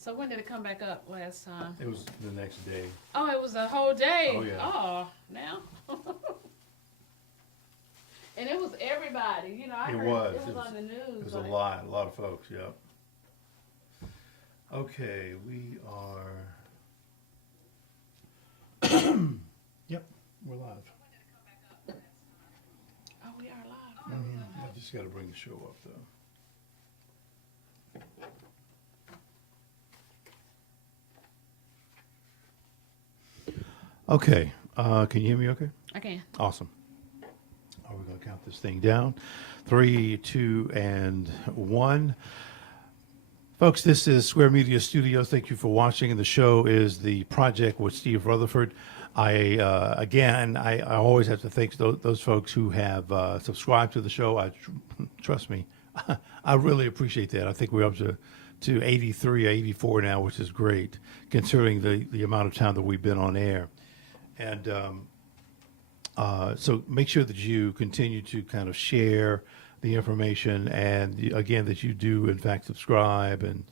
So when did it come back up last time? It was the next day. Oh, it was a whole day. Oh, yeah. Oh, now. And it was everybody. You know, I heard it was on the news. It was a lot of folks, yep. Okay, we are... Yep, we're live. Oh, we are live. I just got to bring the show up, though. Okay, can you hear me okay? I can. Awesome. Are we going to count this thing down? 3, 2, and 1. Folks, this is Square Media Studios. Thank you for watching. And the show is The Project with Steve Rutherford. I always have to thank those folks who have subscribed to the show. Trust me, I really appreciate that. I think we're up to 83 or 84 now, which is great, considering the amount of time that we've been on air. And so make sure that you continue to kind of share the information, and again, that you do, in fact, subscribe and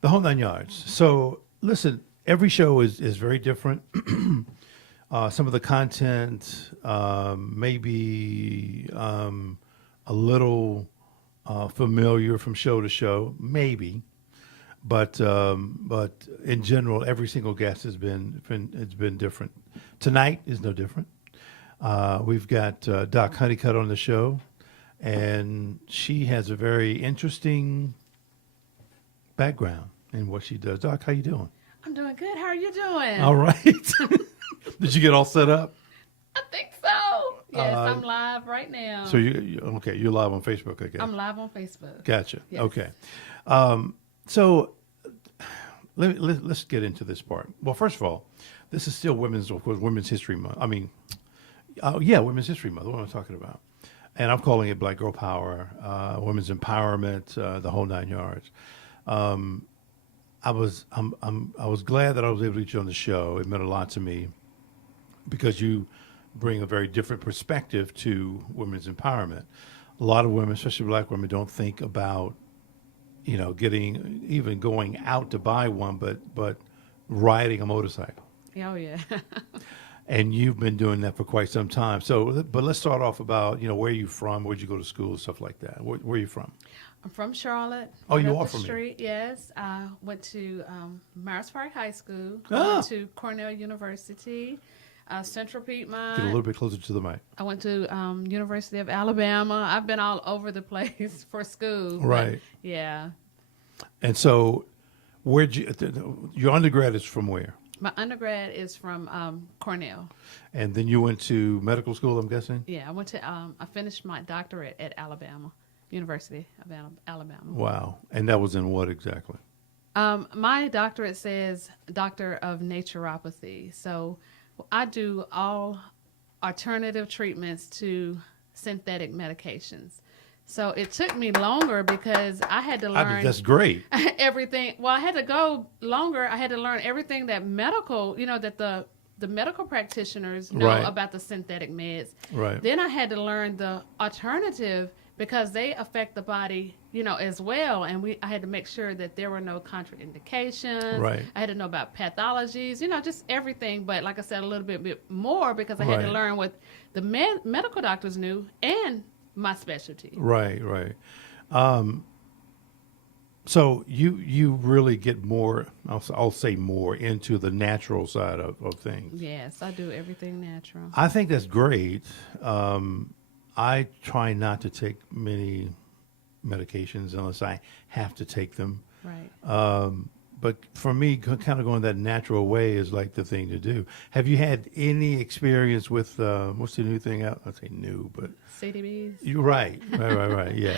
the whole 9 yards. So listen, every show is very different. Some of the content may be a little familiar from show to show, maybe. But in general, every single guest has been different. Tonight is no different. We've got Doc Honeycutt on the show, and she has a very interesting background in what she does. Doc, how you doing? I'm doing good. How are you doing? All right. Did you get all set up? I think so. Yes, I'm live right now. So okay? You're live on Facebook, I guess. I'm live on Facebook. Gotcha. Yes. Okay. So let's get into this part. Well, first of all, this is still Women's History Month. I mean, Women's History Month. What am I talking about? And I'm calling it Black Girl Power, women's empowerment, the whole 9 yards. I was glad that I was able to get you on the show. It meant a lot to me because you bring a very different perspective to women's empowerment. A lot of women, especially Black women, don't think about even going out to buy one, but riding a motorcycle. Oh, yeah. And you've been doing that for quite some time. So, but let's start off about, where are you from? Where'd you go to school? Stuff like that. Where are you from? I'm from Charlotte. Oh, you right are up the from street. Yes. I went to Myers Park High School. Ah. I went to Cornell University, Central Piedmont. Get a little bit closer to the mic. I went to University of Alabama. I've been all over the place for school. Right. Yeah. And so, your undergrad is from where? My undergrad is from Cornell. And then you went to medical school, I'm guessing? Yeah, I went to. I finished my doctorate at Alabama, University of Alabama. Wow. And that was in what exactly? My doctorate says Doctor of Naturopathy. So I do all alternative treatments to synthetic medications. So it took me longer because I had to learn. That's great. Everything. Well, I had to go longer. I had to learn everything that medical, that the medical practitioners know Right. about the synthetic meds. Right. Then I had to learn the alternative because they affect the body, as well. And I had to make sure that there were no contraindications. Right. I had to know about pathologies, just everything. But like I said, a little bit more because I had to Right. learn what the medical doctors knew and my specialty. Right. So you really get more, I'll say more, into the natural side of things. Yes, I do everything natural. I think that's great. I try not to take many medications unless I have to take them. Right. But for me, kind of going that natural way is like the thing to do. Have you had any experience with, what's the new thing out? I'd say new, but... CDBs? You're right, yeah.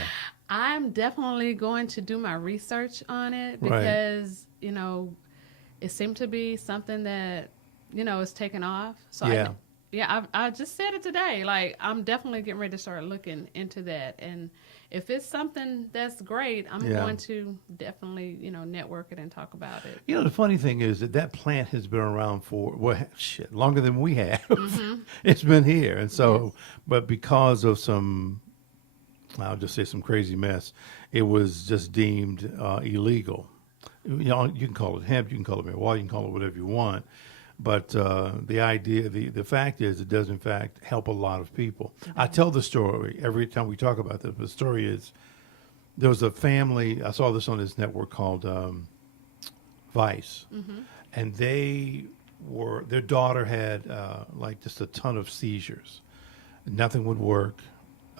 I'm definitely going to do my research on it Right. because, it seemed to be something that, is taken off. So Yeah. I just said it today. Like, I'm definitely getting ready to start looking into that. And if it's something that's great, I'm Yeah. going to definitely, network it and talk about it. The funny thing is that plant has been around for, longer than we have. Mm-hmm. It's been here. And so, Yes. but because of I'll just say some crazy mess, it was just deemed illegal. You can call it hemp, you can call it marijuana, you can call it whatever you want. But the fact is, it does in fact help a lot of people. I tell the story every time we talk about this. But the story is, there was a family. I saw this on this network called Vice, and their daughter had like just a ton of seizures. Nothing would work,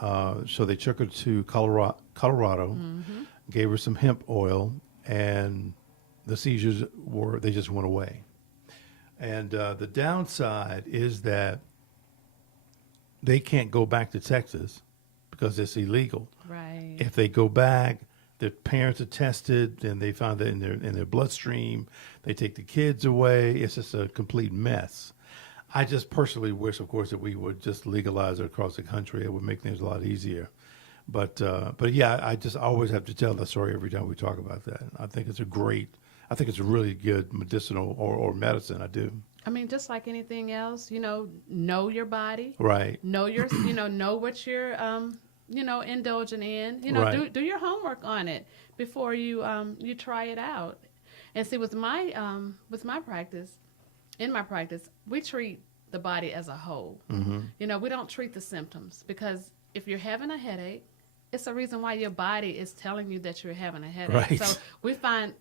so they took her to Colorado, gave her some hemp oil, and the seizures they just went away. And the downside is that they can't go back to Texas because it's illegal. Right. If they go back, their parents are tested, and they found that in their bloodstream. They take the kids away. It's just a complete mess. I just personally wish, of course, that we would just legalize it across the country. It would make things a lot easier. But yeah, I always have to tell that story every time we talk about that. I think it's a really good medicinal or medicine. I do. I mean, just like anything else, know your body. Right. Know know what you're, indulging in. Right. Do your homework on it before you try it out. And see, with my practice, in my practice, we treat the body as a whole. We don't treat the symptoms, because if you're having a headache, it's a reason why your body is telling you that you're having a headache. Right. So we find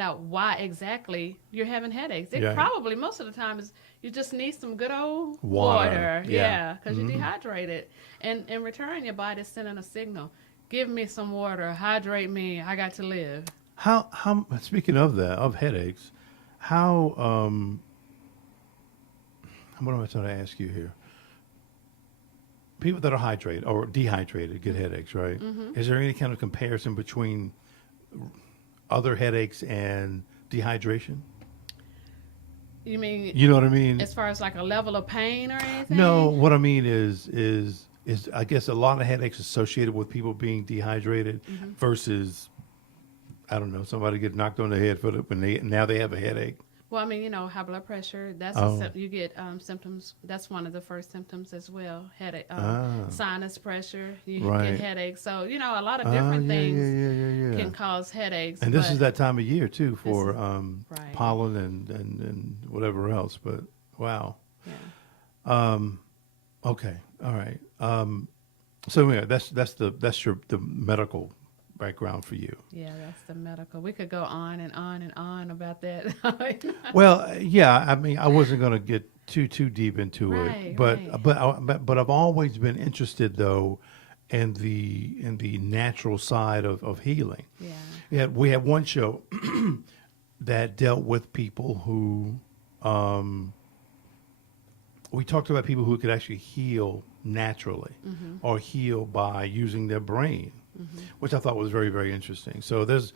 out why exactly you're having headaches. It Yeah. probably, most of the time, is you just need some good old Water. water. Yeah. Because you're dehydrated. And in return, your body's sending a signal. Give me some water. Hydrate me. I got to live. How speaking of that, of headaches, how what am I trying to ask you here? People that are hydrated or dehydrated get headaches, right? Is there any kind of comparison between other headaches and dehydration? You mean, You know what I mean? as far as like a level of pain or anything? No, what I mean is I guess a lot of headaches associated with people being dehydrated versus, I don't know, somebody get knocked on the head and now they have a headache. Well, I mean, high blood pressure, that's you get symptoms. That's one of the first symptoms as well. Headache, sinus pressure, you Right. get headaches. So, a lot of different things can cause headaches. And this but- is that time of year too for right. pollen and whatever else. But wow. Yeah. Okay. All right. So yeah, that's the medical background for you. Yeah, that's the medical. We could go on and on and on about that. Well, yeah. I mean, I wasn't going to get too deep into Right, it, but right. but I've always been interested though in the natural side of healing. Yeah. We had one show that dealt with people who we talked about people who could actually heal naturally or heal by using their brain, which I thought was very, very interesting. So there's,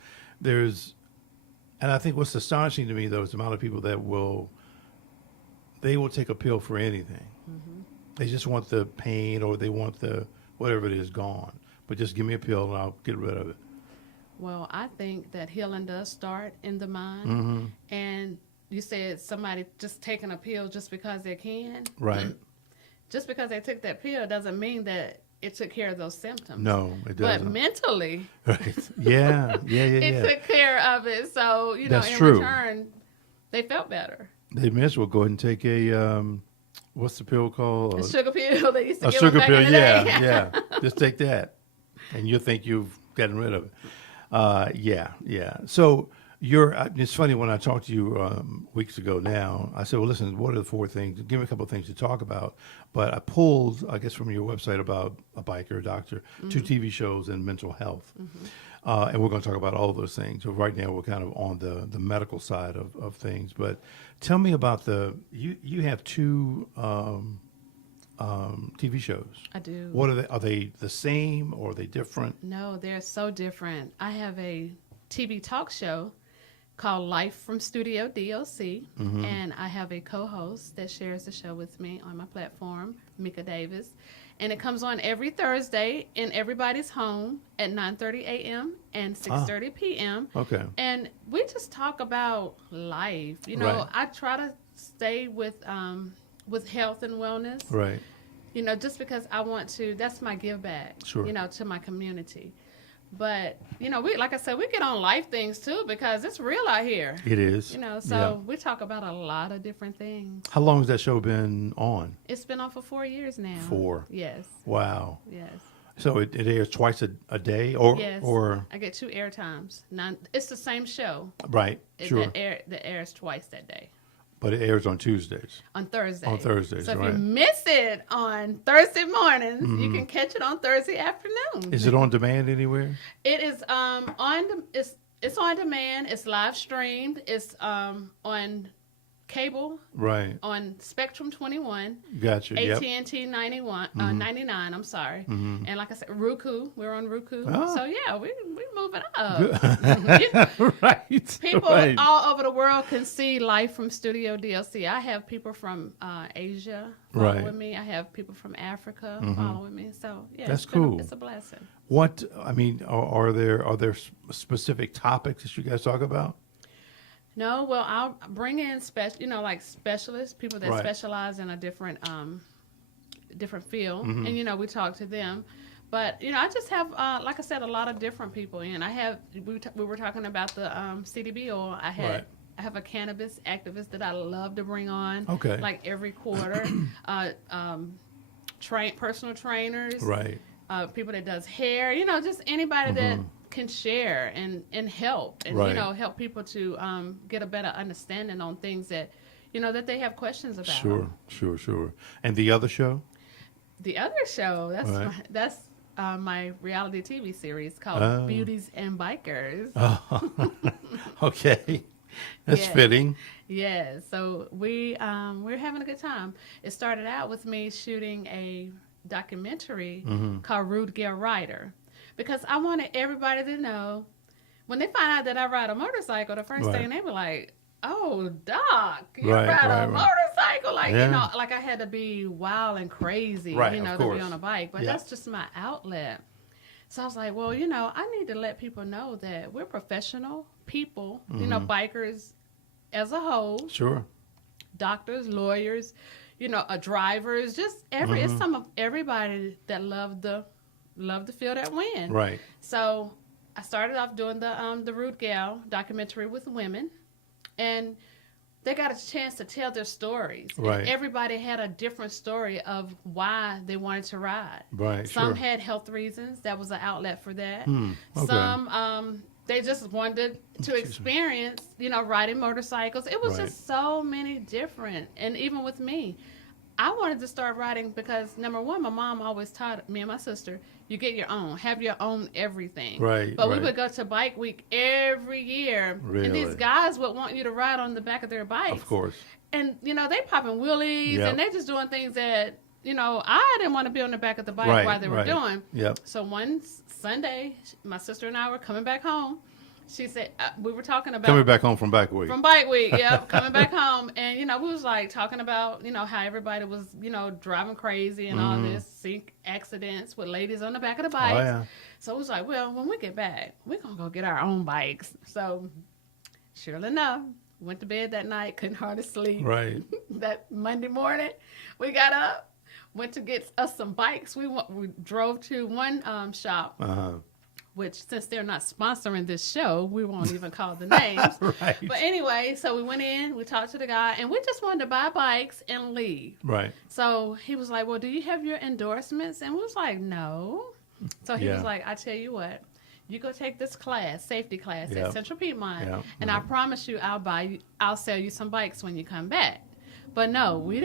and I think what's astonishing to me though is the amount of people that they will take a pill for anything. They just want the pain or they want the whatever it is gone, but just give me a pill and I'll get rid of it. Well, I think that healing does start in the mind. And you said somebody just taking a pill just because they can. Right. Just because they took that pill doesn't mean that it took care of those symptoms. No, it doesn't. But mentally, Right. Yeah. it took care of it. So, That's in true. return, they felt better. They may as well go ahead and take a what's the pill called? A sugar pill they used to A give them sugar back pill, in the day. yeah. Just take that, and you'll think you've gotten rid of it. Yeah. So it's funny when I talked to you weeks ago. Now I said, well, listen, what are the 4 things? Give me a couple of things to talk about. But I pulled, I guess, from your website about a biker, a doctor, 2 TV shows, and mental health. And we're going to talk about all of those things. So right now we're kind of on the medical side of things. But tell me about you have 2 TV shows. I do. What are they? Are they the same or are they different? No, they're so different. I have a TV talk show called Life from Studio DOC, and I have a co-host that shares the show with me on my platform, Mika Davis, and it comes on every Thursday in everybody's home at 9:30 a.m. and 6:30 p.m. Okay. And we just talk about life. Right. I try to stay with health and wellness. Right. Just because I want to, that's my give back, Sure. to my community. But, like I said, we get on life things too because it's real out here. It is. So we talk about a lot of different things. How long has that show been on? It's been on for 4 years now. 4. Yes. Wow. Yes. So it airs twice a day, or Yes. or I get 2 air times. Now, it's the same show. right? Sure. That airs twice that day. But it airs on Tuesdays. On Thursday. On Thursdays, So if right. you miss it on Thursday mornings, you can catch it on Thursday afternoon. Is it on demand anywhere? It is it's on demand. It's live streamed. It's on cable Right. on Spectrum 21, Gotcha. Yep. AT&T 99. I'm sorry, and like I said, Roku. We're on Roku. Oh. So yeah, we moving up. Right. People right. all over the world can see live from Studio DLC. I have people from Asia following Right. me. I have people from Africa following me. So yeah, That's it's been cool. it's a blessing. What I mean, are there specific topics that you guys talk about? No, well, I'll bring in specialists, people that Right. specialize in a different field, and we talk to them. But I just have, like I said, a lot of different people. And we were talking about the CDB oil. I have a cannabis activist that I love to bring on. Okay. Like every quarter, personal trainers, Right. People that does hair. Just anybody that can share and help and Right. help people to get a better understanding on things that that they have questions about. Sure. And the other show? The other show that's my reality TV series called Beauties and Bikers. Oh. Okay. That's Yes. fitting. Yeah, so we're having a good time. It started out with me shooting a documentary called Rude Girl Rider, because I wanted everybody to know when they find out that I ride a motorcycle, the first Right. thing they were like, "Oh, Doc, you Right, ride right, a right. motorcycle!" Like Yeah. like I had to be wild and crazy, Right, to of be course. on a bike. But Yeah. that's just my outlet. So I was like, well, I need to let people know that we're professional people, bikers as a whole, Sure. doctors, lawyers, drivers, just it's some of everybody that love the feel that win. Right. So I started off doing the Rude Gal documentary with women, and they got a chance to tell their stories. Right. And everybody had a different story of why they wanted to ride. Right. Some Sure. had health reasons. That was an outlet for that. Okay. Some they just wanted to experience, riding motorcycles. It was Right. just so many different. And even with me, I wanted to start riding because, number one, my mom always taught me and my sister, you get your own, have your own everything. Right, But right. we would go to Bike Week every year. And Really? these guys would want you to ride on the back of their bikes. Of course. And, they popping wheelies Yep. and they just doing things that, I didn't want to be on the back of the bike Right, while they were right. doing. Yep. So one Sunday, my sister and I were coming back home. She said, we were talking about... Coming back home from Bike Week. From Bike Week, yep, coming back home. And, we was like talking about, how everybody was, driving crazy and all this, sink accidents with ladies on the back of the bikes. Oh, yeah. So it was like, well, when we get back, we're going to go get our own bikes. So sure enough, went to bed that night, couldn't hardly sleep. Right. That Monday morning, we got up, went to get us some bikes. We drove to one shop. Uh-huh. Which, since they're not sponsoring this show, we won't even call the names. Right. But anyway, so we went in, we talked to the guy, and we just wanted to buy bikes and leave. Right. So he was like, well, do you have your endorsements? And we was like, no. So he Yeah. was like, I tell you what, you go take this class, safety class Yep. at Central Piedmont, Yep. and I promise you I'll sell you some bikes when you come back. But no, we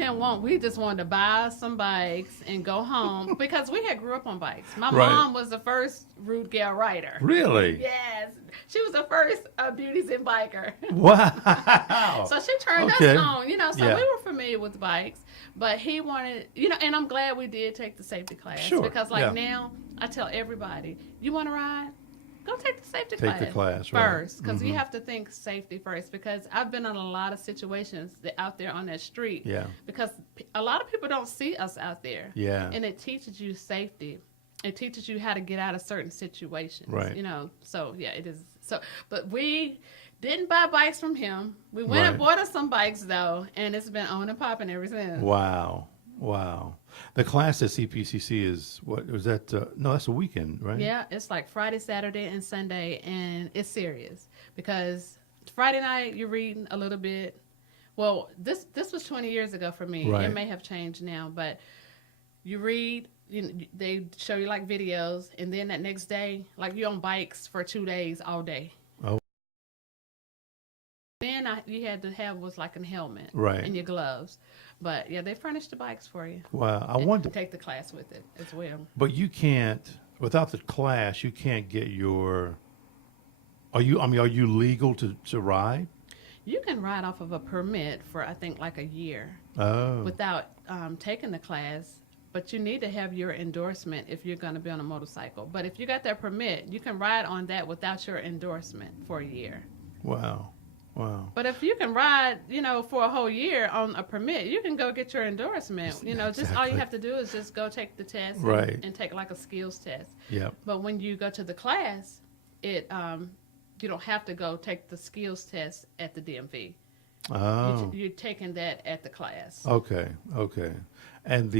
just wanted to buy some bikes and go home because we had grew up on bikes. My Right. mom was the first Rude Gal rider. Really? Yes. She was the first Beauties and Biker. Wow. So she turned Okay. us on, so Yeah. we were familiar with bikes. But he wanted, and I'm glad we did take the safety class. Sure, Because, yeah. now, I tell everybody, you want to ride? Go take the safety Take class. the class, right. First. Because you have to think safety first. Because I've been in a lot of situations out there on that street. Yeah. Because a lot of people don't see us out there. Yeah. And it teaches you safety. It teaches you how to get out of certain situations. Right. So yeah, it is. So, but we didn't buy bikes from him. We went and Right. bought us some bikes though, and it's been on and popping ever since. Wow. The class at CPCC is what was that? No, that's a weekend, right? Yeah, it's like Friday, Saturday, and Sunday, and it's serious because Friday night you're reading a little bit. Well, this was 20 years ago for me. Right. It may have changed now, but you read. They show you like videos, and then that next day, like you're on bikes for 2 days all day. Oh, Then you had to have was like a helmet, right. and your gloves. But yeah, they furnish the bikes for you. Wow. I And wonder, take the class with it as well. but you can't without the class. You can't get your. Are you? I mean, are you legal to ride? You can ride off of a permit for I think like a year Oh, without taking the class. But you need to have your endorsement if you're going to be on a motorcycle. But if you got that permit, you can ride on that without your endorsement for a year. wow. Wow. But if you can ride, for a whole year on a permit, you can go get your endorsement. Just all you Exactly. have to do is just go take the test Right. and take like a skills test. Yep. But when you go to the class, you don't have to go take the skills test at the DMV. Oh. You're taking that at the class. Okay. Okay. And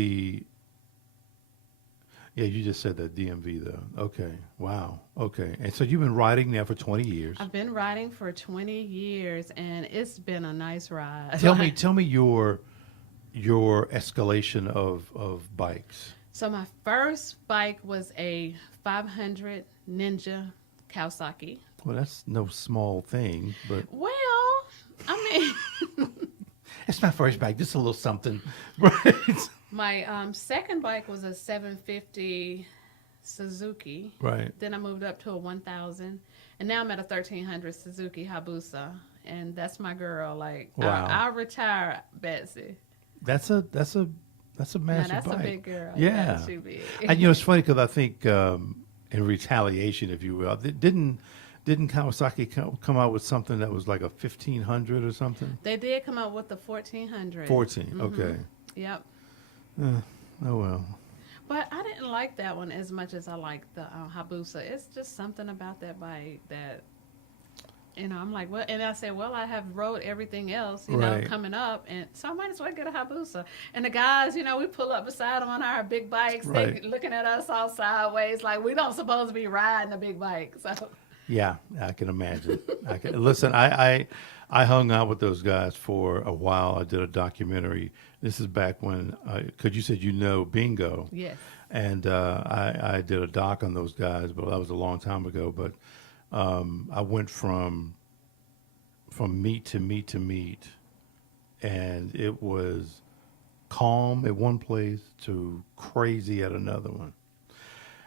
yeah, you just said that DMV though. Okay. Wow. Okay. And so you've been riding now for 20 years. I've been riding for 20 years, and it's been a nice ride. Tell me your escalation of bikes. So my first bike was a 500 Ninja Kawasaki. Well, that's no small thing, but Well, I mean, it's my first bike. Just a little something, right? my second bike was a 750 Suzuki. Right. Then I moved up to a 1000, and now I'm at a 1300 Suzuki Hayabusa, and that's my girl. Like, Wow. I'll retire Betsy. That's a massive Now that's bike. a big girl. Yeah. she big. And it's funny because I think in retaliation, if you will, didn't Kawasaki come out with something that was like a 1500 or something? They did come out with the 1400. 14. Okay. Yep. Oh well. But I didn't like that one as much as I liked the Hayabusa. It's just something about that bike that, I'm like, well, and I said, well, I have rode everything else, Right. coming up, and so I might as well get a Hayabusa. And the guys, we pull up beside them on our big bikes, Right. they looking at us all sideways, like we don't supposed to be riding a big bike. So Yeah, I can imagine. Listen. I hung out with those guys for a while. I did a documentary. This is back when, because you said Bingo. yes, And I did a doc on those guys, but that was a long time ago. But I went from meet to meet to meet, and it was calm at one place to crazy at another one.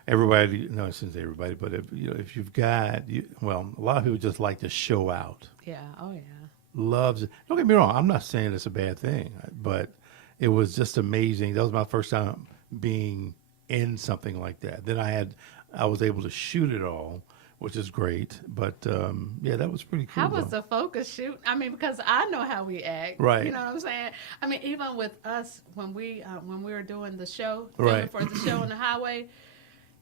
Everybody, no, since everybody, but if you've got, a lot of people just like to show out. yeah, oh yeah. Loves it. Don't get me wrong. I'm not saying it's a bad thing, but it was just amazing. That was my first time being in something like that. Then I was able to shoot it all, which is great. But yeah, that was pretty cool. How was though. the focus shoot? I mean, because I know how we act. Right. You know what I'm saying? I mean, even with us when we were doing the show, Right. filming for the show on the highway,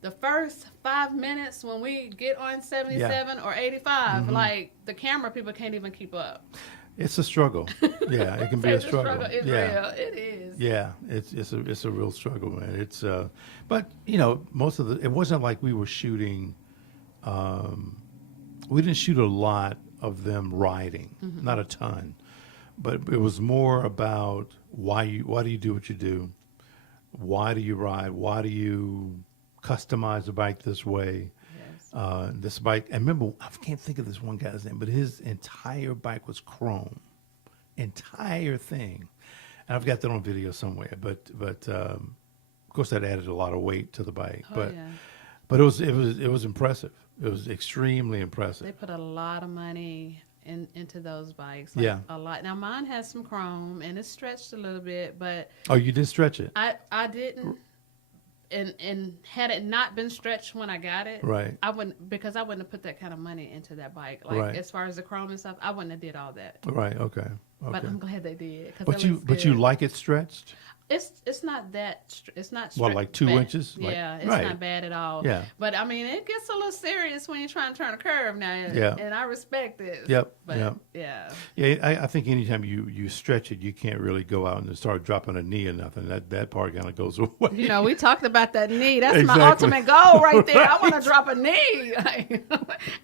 the first 5 minutes when we get on 77 or 85, like the camera people can't even keep up. It's a struggle. Yeah, it can be So a the struggle. is Yeah. real. It is. Yeah, it's a real struggle, man. It's but most of it wasn't like we were shooting. We didn't shoot a lot of them riding, not a ton, but it was more about why do you do what you do, why do you ride, why do you customize the bike this way. Yes. This bike, and remember, I can't think of this one guy's name, but his entire bike was chrome, entire thing. And I've got that on video somewhere, but of course that added a lot of weight to the bike. Oh, yeah. But it was impressive. It was extremely impressive. They put a lot of money into those bikes. Yeah. A lot. Now mine has some chrome and it's stretched a little bit, but Oh, you did stretch it, I didn't. And had it not been stretched when I got it, right? I wouldn't have put that kind of money into that bike. Like Right. as far as the chrome and stuff, I wouldn't have did all that. Right. Okay. But Okay. I'm glad they did. 'Cause But it you looks but you good. like it stretched? It's not it's not What, like 2 bad. inches? Like, Yeah, it's right. not bad at all. Yeah. But I mean, it gets a little serious when you're trying to turn a curve now. Yeah. And I respect this. Yep, But yep. yeah. Yeah, I think anytime you stretch it, you can't really go out and start dropping a knee or nothing. That part kind of goes away. You know, we talked about that knee. That's Exactly. my ultimate goal right there. I want to drop a knee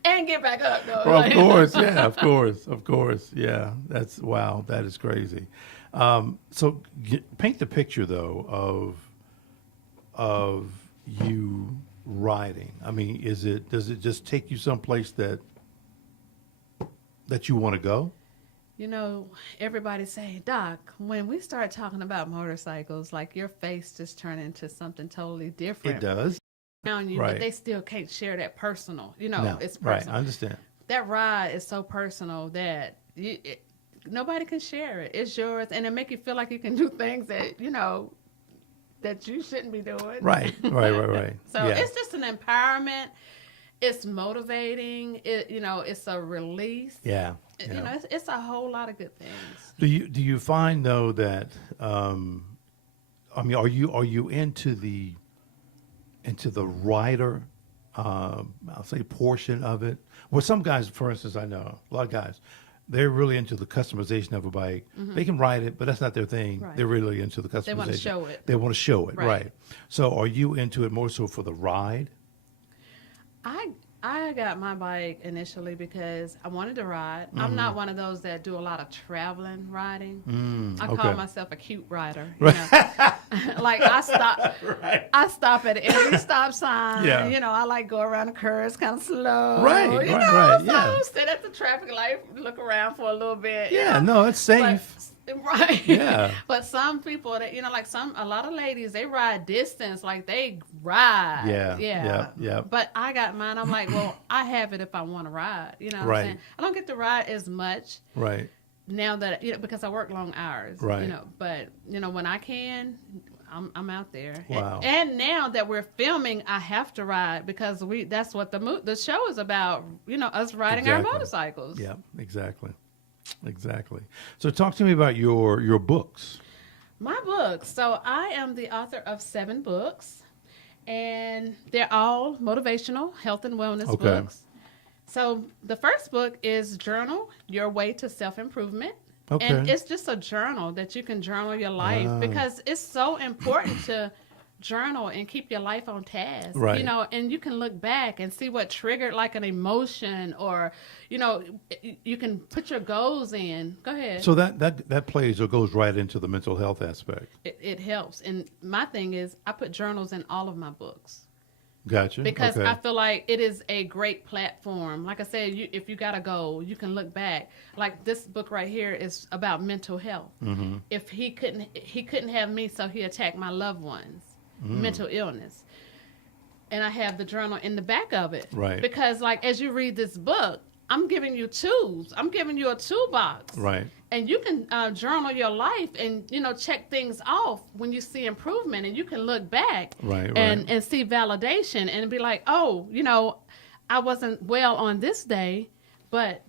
and get back up. Though. Well, of course, yeah, of course, yeah. That's wow, that is crazy. So paint the picture though of you riding. I mean, does it just take you someplace that you want to go? You know, everybody say, Doc, when we start talking about motorcycles, like your face just turned into something totally different. It does. Around you, Right. but they still can't share that personal. You know, No, it's right. personal. I understand. That ride is so personal that nobody can share it. It's yours, and it make you feel like you can do things that that you shouldn't be doing. Right. So yeah. it's just an empowerment. It's motivating. It's a release. Yeah. You know, it's a whole lot of good things. Do you find though that I mean, are you into the rider I'll say portion of it? Well, some guys, for instance, I know a lot of guys, they're really into the customization of a bike. Mm-hmm. They can ride it, but that's not their thing. Right. They're really into the customization. They want to show it. They want to show it, Right. right? So, are you into it more so for the ride? I got my bike initially because I wanted to ride. Mm-hmm. I'm not one of those that do a lot of traveling riding. I call myself a cute rider. You know? Like I stop, I stop at every stop sign. Yeah. You know, I like go around the curves kind of slow. Right, You right, know, right, so yeah. sit at the traffic light, look around for a little bit. Yeah, no, it's safe. Right. Yeah. But some people that like a lot of ladies, they ride distance, like they ride. Yeah. But I got mine. I'm like, well, I have it if I want to ride. You know what Right. I'm saying? I don't get to ride as much Right. now that because I work long hours. Right. You know, but when I can, I'm out there. Wow. And now that we're filming, I have to ride because that's what the show is about. Us riding our motorcycles. Yeah, exactly. So talk to me about your books. My books. So I am the author of 7 books, and they're all motivational health and wellness books. So the first book is Journal Your Way to Self-Improvement. Okay. And it's just a journal that you can journal your life because it's so important to journal and keep your life on task. Right. And you can look back and see what triggered like an emotion, or you can put your goals in. Go ahead. So that plays or goes right into the mental health aspect. It helps. And my thing is I put journals in all of my books. Gotcha. Because okay. I feel like it is a great platform. Like I said, if you got a goal, you can look back. Like this book right here is about mental health. Mm-hmm. If he couldn't have me, so he attacked my loved ones. Mental illness. And I have the journal in the back of it. Right. Because like as you read this book, I'm giving you tools. I'm giving you a toolbox. Right. And you can journal your life and, check things off when you see improvement, and you can look back and see validation and be like, oh, I wasn't well on this day, but,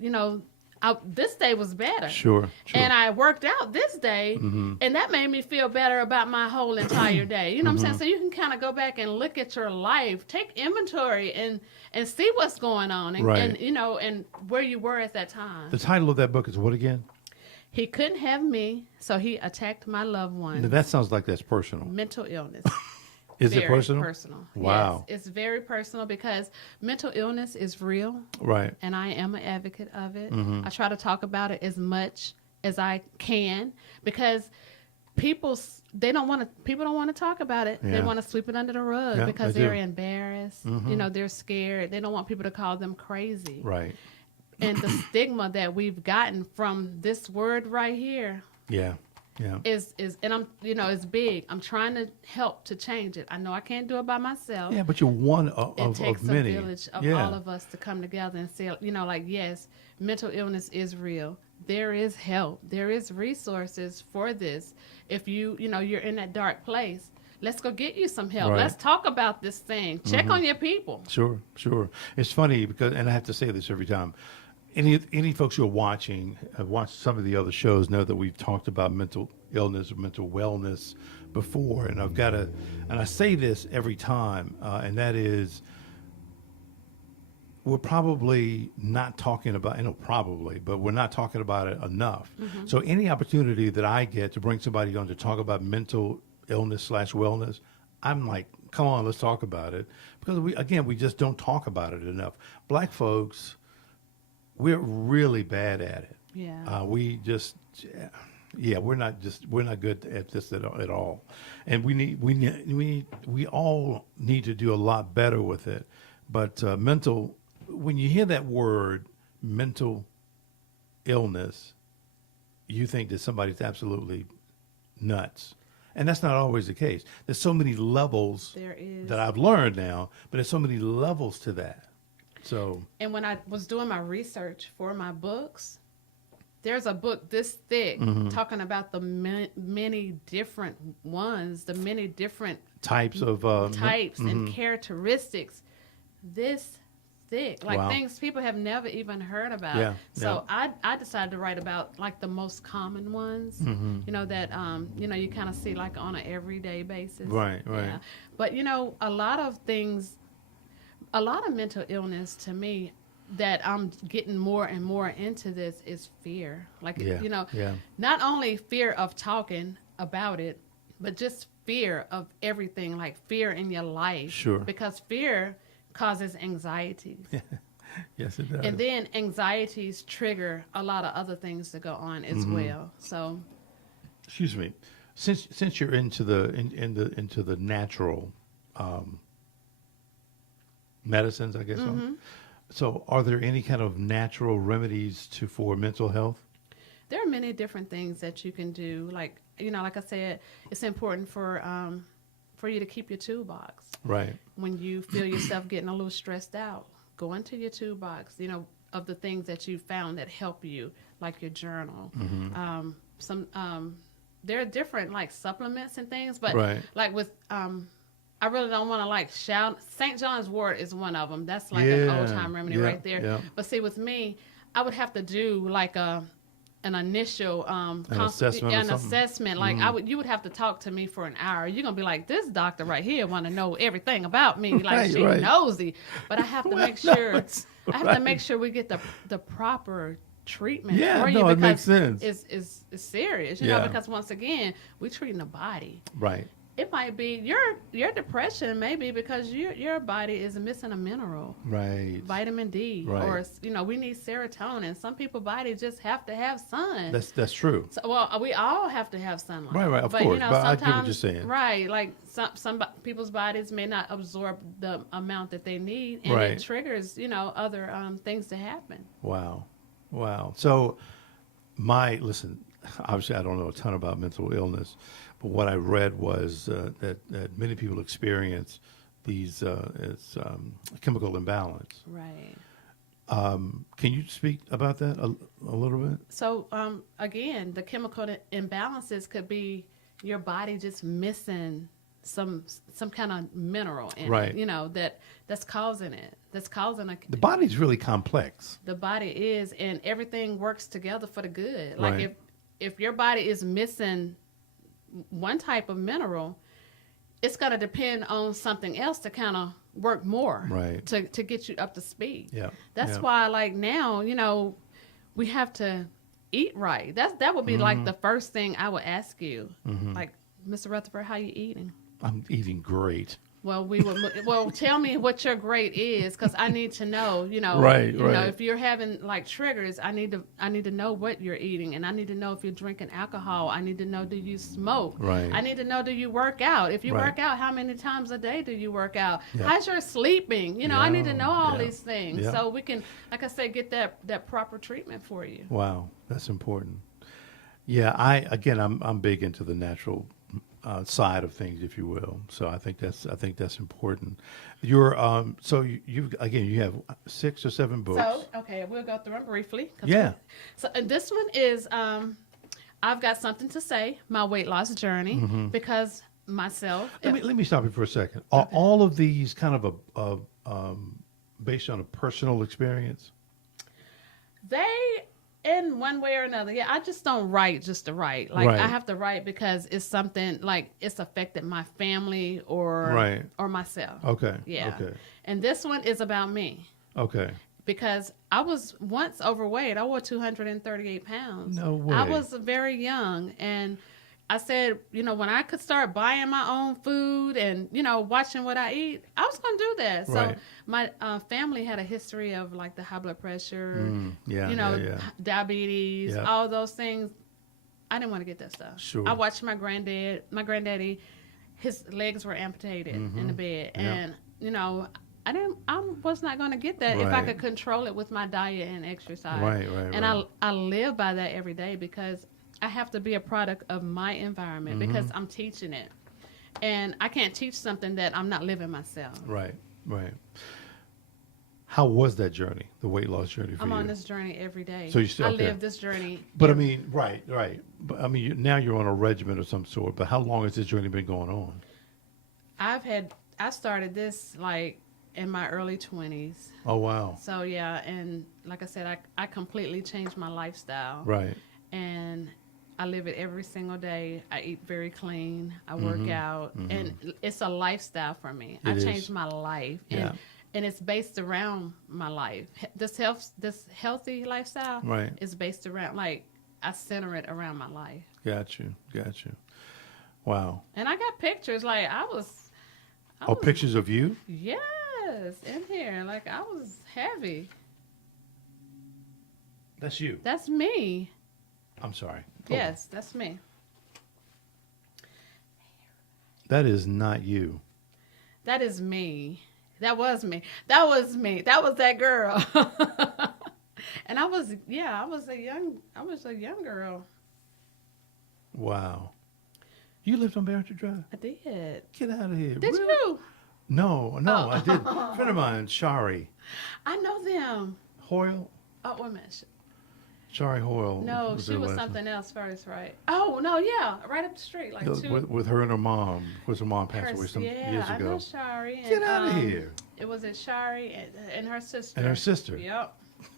this day was better. Sure. And I worked out this day, and that made me feel better about my whole entire day. You know what I'm saying? So you can kind of go back and look at your life, take inventory, and see what's going on, and where you were at that time. The title of that book is what again? He couldn't have me, so he attacked my loved one. Now, that sounds like that's personal. Mental illness. Is it personal? Very personal. Wow. Yes, it's very personal because mental illness is real. Right. And I am an advocate of it. Mm-hmm. I try to talk about it as much as I can because people don't want to talk about it. Yeah. They want to sweep it under the rug because they're embarrassed. Mm-hmm. They're scared. They don't want people to call them crazy. Right. And the stigma that we've gotten from this word right here. Yeah. Is and I'm it's big. I'm trying to help to change it. I know I can't do it by myself. Yeah, but you're one of many. It takes a village of all of us to come together and say, yes, mental illness is real. There is help. There is resources for this. If you're in that dark place, let's go get you some help. Right. Let's talk about this thing. Check on your people. Sure. It's funny because, and I have to say this every time, any folks who are watching, have watched some of the other shows, know that we've talked about mental illness or mental wellness before, and I say this every time, and that is, we're probably not talking about, but we're not talking about it enough. So any opportunity that I get to bring somebody on to talk about mental illness / wellness, I'm like, come on, let's talk about it, because we just don't talk about it enough. Black folks, we're really bad at it. Yeah. We're not good at this at all, and we all need to do a lot better with it. But when you hear that word, mental illness, you think that somebody's absolutely nuts, and that's not always the case. There's so many levels There is. that I've learned now, but there's so many levels to that. So, And when I was doing my research for my books, there's a book this thick talking about the many different ones, the many different types of types and characteristics. This thick, like Wow. things people have never even heard about. Yeah, So I decided to write about like the most common ones, you know, that you kind of see like on an everyday basis. Right. Yeah. But a lot of mental illness to me that I'm getting more and more into this is fear. Like, Yeah. not only fear of talking about it, but just fear of everything, like fear in your life. Sure. Because fear causes anxieties. Yes, it does. And then anxieties trigger a lot of other things to go on as well. So, Excuse me. Since you're into the natural medicines, I guess. So, are there any kind of natural remedies for mental health? there are many different things that you can do. Like, like I said, it's important for you to keep your toolbox. Right. When you feel yourself getting a little stressed out, go into your toolbox, of the things that you found that help you, like your journal. There are different like supplements and things, but Right. like with, I really don't want to like shout. St. John's wort is one of them. That's like an old time remedy right there. Yeah. But see, with me, I would have to do like an initial assessment or something. assessment. Like you would have to talk to me for an hour. You're gonna be like, this doctor right here want to know everything about me. Like Right, she right. nosy. But I have to make sure. I have to make sure we get the proper treatment Yeah, for you no, it because makes sense. it's serious. You Yeah. know, because once again, we're treating the body. Right. It might be your depression, maybe because your body is missing a mineral. Right. Vitamin D, Right. or we need serotonin. Some people's bodies just have to have sun. That's true. So, well, we all have to have sunlight. Right, of course, but I get what sometimes, you're saying. Right, like some people's bodies may not absorb the amount that they need, and Right. it triggers other things to happen. Wow. So, listen. Obviously, I don't know a ton about mental illness, but what I read was that many people experience these chemical imbalance. Right. Can you speak about that a little bit? So again, the chemical imbalances could be your body just missing some kind of mineral in Right. it, that's causing it. That's causing The body's really complex. the body is, and everything works together for the good. Like Right. if your body is missing one type of mineral, it's going to depend on something else to kind of work more, Right. to get you up to speed. Yeah. That's Yeah. why, like now, we have to eat right. That would be like the first thing I would ask you, like, Mr. Rutherford, how you eating? I'm eating great. Well, well, tell me what your grade is, because I need to know. Right. If you're having like triggers, I need to know what you're eating, and I need to know if you're drinking alcohol. I need to know, do you smoke? Right. I need to know, do you work out? If you Right. work out, how many times a day do you work out? Yeah. How's your sleeping? I need to know all Yeah. these things, Yeah. so we can, like I said, get that proper treatment for you. Wow, that's important. Yeah, I'm big into the natural side of things, if you will. So I think that's important. You're you have 6 or 7 books. So, okay, we'll go through them briefly. Yeah. And this one is, I've got something to say, my weight loss journey, because myself. Let me stop you for a second. Are all of these kind of based on a personal experience? They, in one way or another, yeah, I just don't write just to write. Like Right. I have to write because it's something like it's affected my family Right. or myself. Okay. Yeah. Okay. And this one is about me Okay. because I was once overweight. I wore 238 pounds. No way. I was very young, and I said, when I could start buying my own food and, watching what I eat, I was going to do that. So Right. my family had a history of like the high blood pressure, Yeah. Yeah. diabetes, Yeah. all those things. I didn't want to get that stuff. Sure. I watched my granddaddy, his legs were amputated in the bed. Yeah. And, I was not going to get that if I Right. could control it with my diet and exercise. Right. Right. And right. I live by that every day because I have to be a product of my environment because I'm teaching it. And I can't teach something that I'm not living myself. Right. Right. How was that journey, the weight loss journey for I'm you? on this journey every day. So you still- I okay. live this journey. But I mean, right. But I mean, now you're on a regimen of some sort. But how long has this journey been going on? I started this like in my early 20s. Oh wow. So yeah, and like I said, I completely changed my lifestyle. Right. And I live it every single day. I eat very clean. I work out, and it's a lifestyle for me. I It is. changed my life, Yeah. and it's based around my life. This healthy lifestyle, Right. is based around like I center it around my life. Got you. Wow. And I got pictures like I was Pictures of you? Yes, in here like I was heavy. That's you. That's me. I'm sorry. Hold on. Yes, that's me. That is not you. That is me. That was me. That was me. That was that girl. And I was a young girl. Wow. You lived on Barrington Drive? I did. Get out of here. Did Really? you? No, Oh. I did. A friend of mine, Shari I know them. Hoyle. Oh, wait a minute. Shari Hoyle. No, she their was last something else first, right? Oh, no, yeah. Right up the street. Like name. two. With her and her mom. Because her mom passed her- away some yeah, years I ago. know Shari. Get out of here. It was Shari and her sister. And her sister. Yep.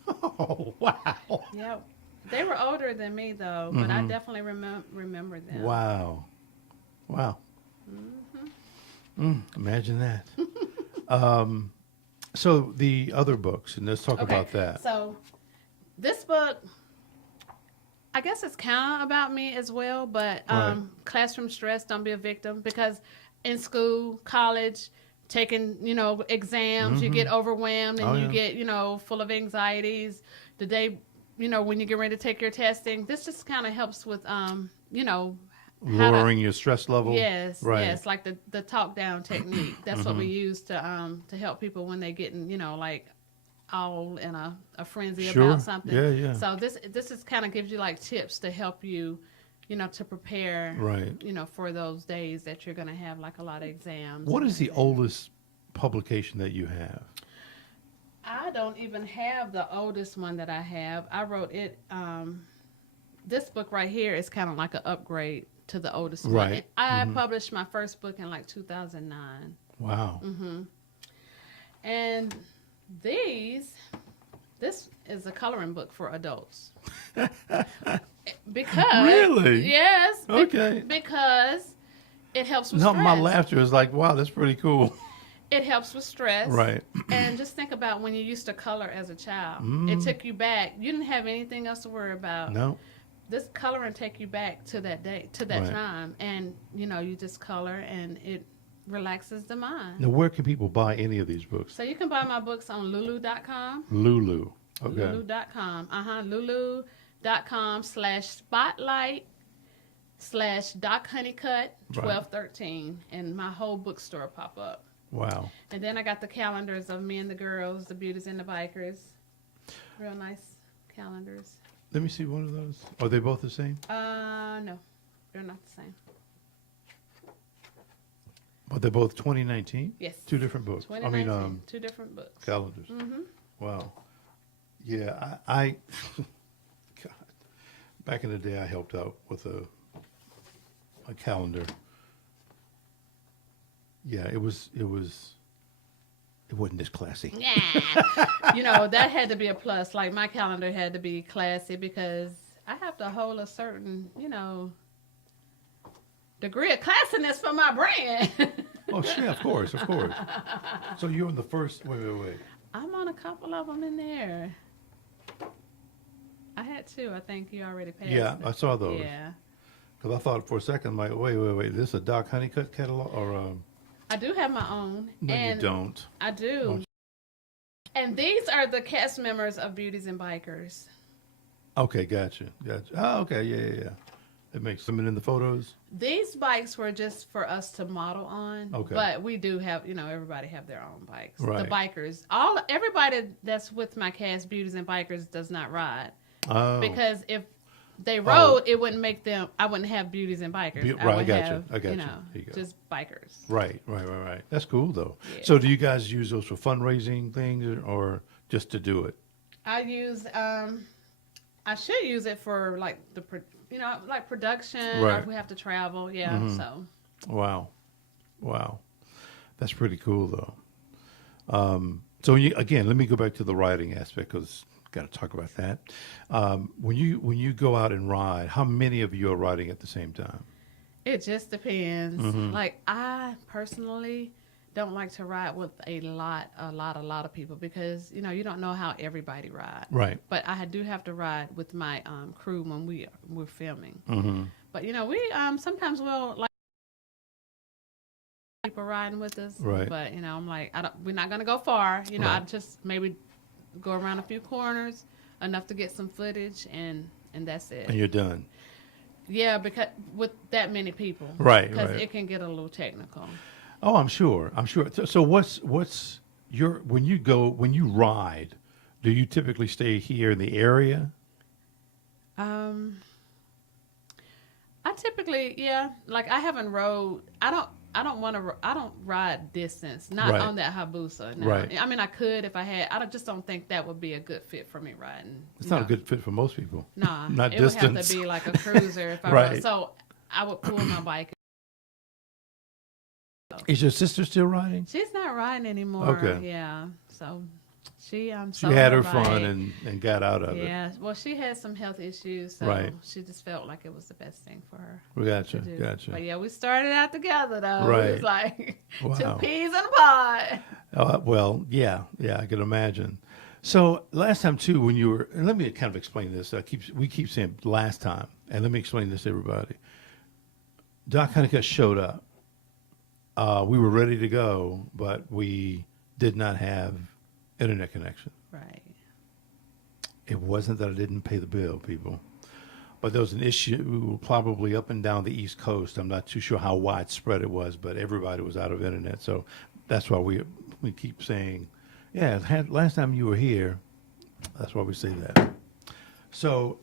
Oh, wow. Yep. They were older than me, though, but I definitely remember them. Wow. Imagine that. So the other books, and let's talk about that. So this book, I guess it's kind of about me as well, but Right. classroom stress, don't be a victim, because in school, college, taking, exams, you get overwhelmed and Oh, you yeah. get, full of anxieties. The day, when you get ready to take your testing, this just kind of helps with, Lowering your stress level. Yes, Right. yes, like the talk down technique. That's what we use to help people when they getting like all in a frenzy Sure. about something. Yeah. So this is kind of gives you like tips to help you, to prepare, Right. for those days that you're gonna have like a lot of exams. What and is the everything. oldest publication that you have? I don't even have the oldest one that I have. I wrote it. This book right here is kind of like an upgrade to the oldest one. Right. I published my first book in like 2009. Wow. And this is a coloring book for adults. Because Really? yes, Okay. because it helps with No, stress. my laughter is like, wow, that's pretty cool. It helps with stress. Right. And just think about when you used to color as a child. It took you back. You didn't have anything else to worry about. No. This coloring take you back to that day, to that Right. time, and you just color and it relaxes the mind. Now, where can people buy any of these books? So you can buy my books on lulu.com. Lulu. Okay. Lulu.com. Lulu.com/spotlight/Doc Honeycutt 1213, and my whole bookstore pop up. Wow. And then I got the calendars of me and the girls, the beauties and the bikers. Real nice calendars. Let me see one of those. Are they both the same? No, they're not the same. But they're both 2019? Yes. Two different books. 2019, two different books. Calendars. Wow. Yeah, I God. Back in the day, I helped out with a calendar. Yeah, it was it wasn't this classy. Yeah. That had to be a plus. Like my calendar had to be classy because I have to hold a certain, degree of classiness for my brand. Oh, yeah, of course, of course. So you're in the first. Wait. I'm on a couple of them in there. I had two. I think you already passed. Yeah, it. I saw those. Yeah. Because I thought for a second, like, wait. This is a Doc Honeycutt catalog, or I do have my own. no, and you don't. I do. Don't And these are the cast members of Beauties and Bikers. Okay, gotcha. Oh, okay, yeah. It makes them in the photos. These bikes were just for us to model on. Okay. But we do have, everybody have their own bikes. Right. The bikers, everybody that's with my cast, Beauties and Bikers, does not ride. Oh, Because if they rode, it wouldn't make them. I wouldn't have Beauties and Bikers. Right, would I got you. There you go. Just bikers. right. That's cool though. Yeah. So do you guys use those for fundraising things or just to do it? I use. I should use it for like like production. Right. Or if we have to travel, yeah. Mhm. So. Wow. That's pretty cool though. So again, let me go back to the riding aspect because got to talk about that. When you go out and ride, how many of you are riding at the same time? It just depends. Mhm. Like I personally don't like to ride with a lot of people because you don't know how everybody rides. Right. But I do have to ride with my crew when we're filming. Mm-hmm. But we sometimes we'll like people riding with us. Right. But I'm like we're not gonna go far. I Right. just maybe go around a few corners enough to get some footage and that's it. And you're done. Yeah, because with that many people. Right. Because Right. it can get a little technical. Oh, I'm sure. So what's your when you ride? Do you typically stay here in the area? I typically, like I haven't rode. I don't ride distance. Not Right. on that Hayabusa. No. Right. I mean, I could if I had. Just don't think that would be a good fit for me riding. It's not a good fit for most people. Nah, not it distance. would have to be like a cruiser if I Right. rode. So I would pull my bike. Is your sister still riding? She's not riding anymore. Okay. Yeah. So she She had her fun and got out of it. Yeah. Well, she had some health issues, so Right. she just felt like it was the best thing for her. Gotcha. to do. Gotcha. But yeah, we started out together though. Right. It was like Wow. two peas in a pod. Well, yeah, I can imagine. So last time too, when you were, and let me kind of explain this. We keep saying last time, and let me explain this to everybody. Doc Honeycutt showed up. We were ready to go, but we did not have internet connection. Right. It wasn't that I didn't pay the bill, people, but there was an issue probably up and down the East Coast. I'm not too sure how widespread it was, but everybody was out of internet. So that's why we keep saying, yeah, last time you were here, that's why we say that. So,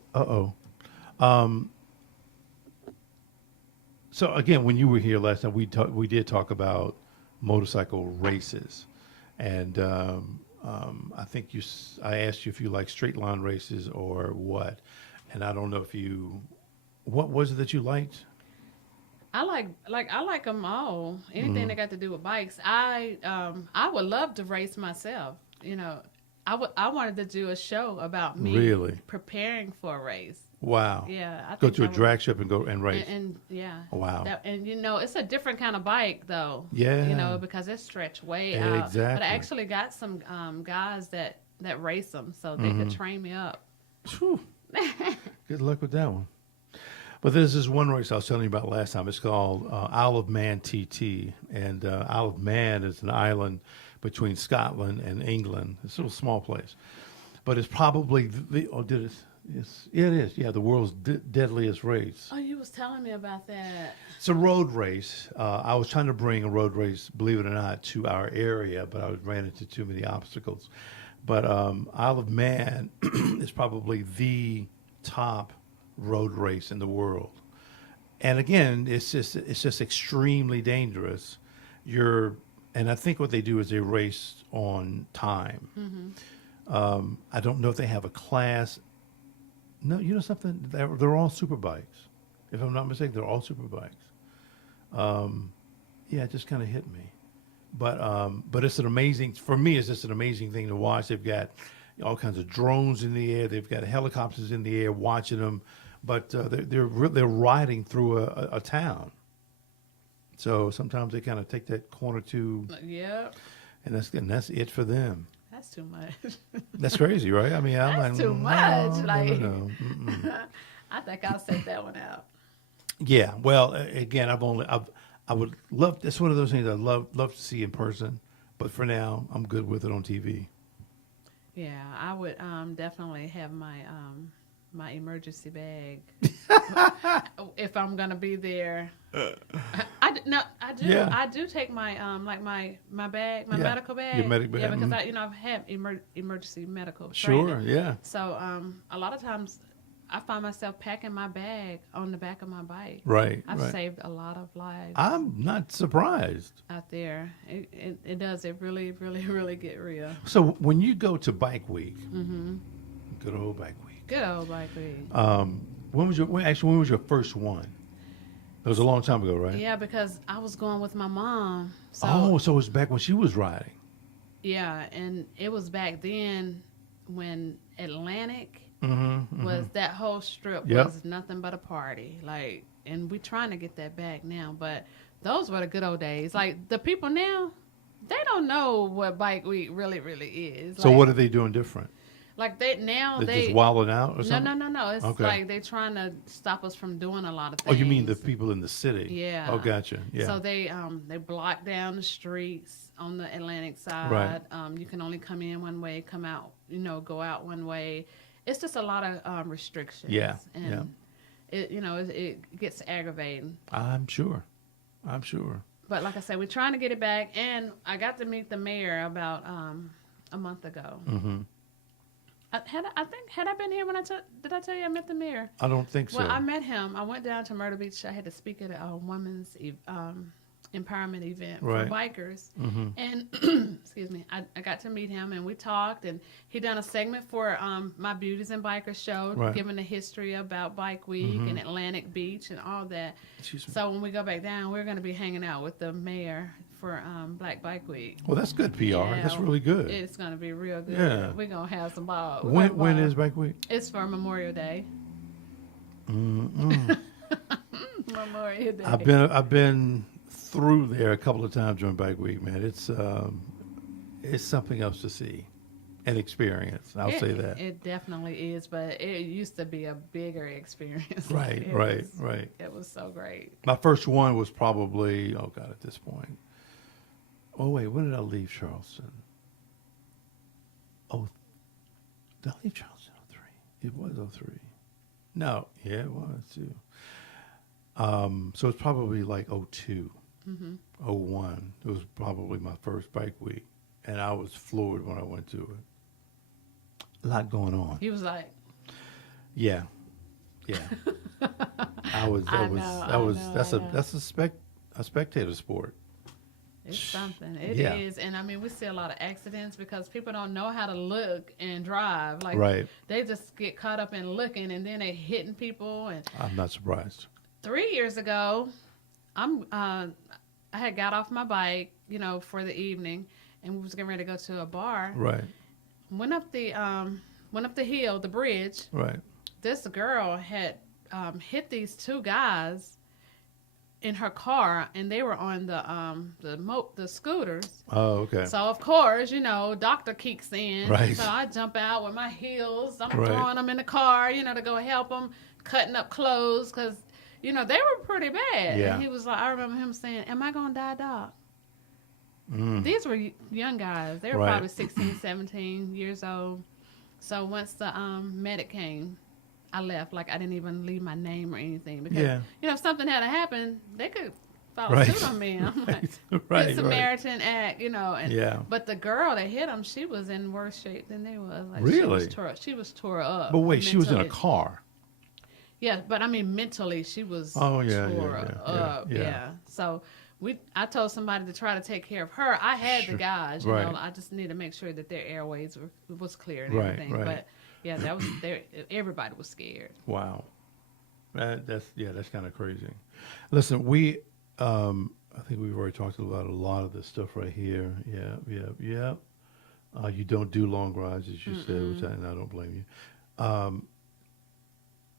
so again, when you were here last time, we did talk about motorcycle races, and I think I asked you if you like straight line races or what, and I don't know if what was it that you liked? I like them all. Anything that got to do with bikes. I would love to race myself. I wanted to do a show about me Really? preparing for a race. Wow. Yeah, I Go think to a I would- drag strip and go and race. and yeah. Wow. It's a different kind of bike though. Yeah. Because it's stretched way out. But Exactly. I actually got some guys that race them, so they could train me up. Whew. Good luck with that one. But there's this one race I was telling you about last time. It's called Isle of Man TT. And Isle of Man is an island between Scotland and England. It's a little small place. But it's probably it is. Yeah, the world's deadliest race. Oh, you was telling me about that. It's a road race. I was trying to bring a road race, believe it or not, to our area, but I ran into too many obstacles. But Isle of Man is probably the top road race in the world. And again, it's just extremely dangerous. And I think what they do is they race on time. Mm-hmm. I don't know if they have a class. No, you know something? They're all super bikes. If I'm not mistaken, they're all super bikes. Yeah, it just kind of hit me. But it's an amazing, for me, it's just an amazing thing to watch. They've got all kinds of drones in the air. They've got helicopters in the air watching them, but they're riding through a town. So sometimes they kind of take that corner to, Yeah, and that's it for them. that's too much. That's crazy, right? I mean, I'm That's like, too much. no, Like, no. Mm-mm. I think I'll set that one out. Yeah. Well, again, I would love. That's one of those things I love to see in person. But for now, I'm good with it on TV. Yeah, I would definitely have my emergency bag if I'm gonna be there. I do. Yeah. I do take my like my bag, my Yeah, medical bag. your medic bag, Yeah, because mhm. I've had emergency medical Sure. training. Yeah. So a lot of times I find myself packing my bag on the back of my bike. Right. I've right. saved a lot of lives I'm not surprised. out there. It does. It really, really, really get real. So when you go to Bike Week, Mm-hmm. good old Bike Week. Good old bike week. When was your first one? It was a long time ago, right? Yeah, because I was going with my mom. So, So it was back when she was riding. yeah, and it was back then when Atlantic Mm-hmm. was that whole strip Yep. was nothing but a party. Like, and we trying to get that back now, but those were the good old days. Like the people now, they don't know what Bike Week really, really is. So like, what are they doing different? Like they They're just wilding out or no, something? no. It's Okay. like they trying to stop us from doing a lot of Oh, things. you mean the people in the city? Yeah. Oh, gotcha. Yeah. So they block down the streets on the Atlantic side. Right. You can only come in one way, come out, go out one way. It's just a lot of restrictions. Yeah, And it gets aggravating. I'm sure. But like I said, we're trying to get it back, and I got to meet the mayor about a month ago. Mm-hmm. Had I been here when did I tell you I met the mayor? I don't think so. Well, I met him. I went down to Myrtle Beach. I had to speak at a women's empowerment event Right. for bikers. Mm-hmm. And excuse me, I got to meet him and we talked, and he done a segment for my Beauties and Bikers show, Right. giving the history about Bike Week Mhm. and Atlantic Beach and all that. Excuse me. So when we go back down, we're going to be hanging out with the mayor for Black Bike Week. Well, that's good PR. Yeah, That's really good. It's going to be real good. Yeah. We're going to have some ball. When is Bike Week? It's for Memorial Day. Mm-mm. Memorial Day. I've been through there a couple of times during Bike Week, man. It's something else to see and experience. I'll say that. It definitely is, but it used to be a bigger experience. Right. It was so great. My first one was probably, at this point. Oh, wait, when did I leave Charleston? Oh, did I leave Charleston in 03? It was 03. No, yeah, it was too. So it's probably like 02, Mm-hmm. 01. It was probably my first Bike Week, and I was floored when I went to it. A lot going on. He was like, Yeah. That's a spectator sport. it's something. It is. Yeah. And I mean, we see a lot of accidents because people don't know how to look and drive. Like, Right. they just get caught up in looking, and then they hitting people. And I'm not surprised. 3 years ago, I had got off my bike, for the evening, and we was getting ready to go to a bar. Right. Went up the hill, the bridge. Right. This girl had hit these two guys in her car, and they were on the scooters. Oh, okay. So of course, doctor kicks in. Right. So I jump out with my heels. I'm Right. throwing them in the car, to go help them, cutting up clothes, because they were pretty bad. Yeah. And he was like, I remember him saying, "Am I gonna die, doc?" Mm. These were young guys. They were Right. probably 16, 17 years old. So once the medic came, I left. Like, I didn't even leave my name or anything. Because, Yeah. if something had happened, they could file Right. suit on me. I'm like, Right. good Samaritan act, And, Yeah. But the girl that hit him, she was in worse shape than they was. Like, Really? She was tore up. But wait, she was in a mentally. car. Yeah, but I mean, mentally, she was Oh, yeah, tore yeah. up. Yeah. So I told somebody to try to take care of her. I had Sure. the guys, Right. I just need to make sure that their airways was clear and Right, everything. right. But yeah, that was there. Everybody was scared. Wow. That's kind of crazy. Listen, we I think we've already talked about a lot of this stuff right here. Yeah, yeah, yeah. You don't do long rides, as you said, which and I don't blame you. I'm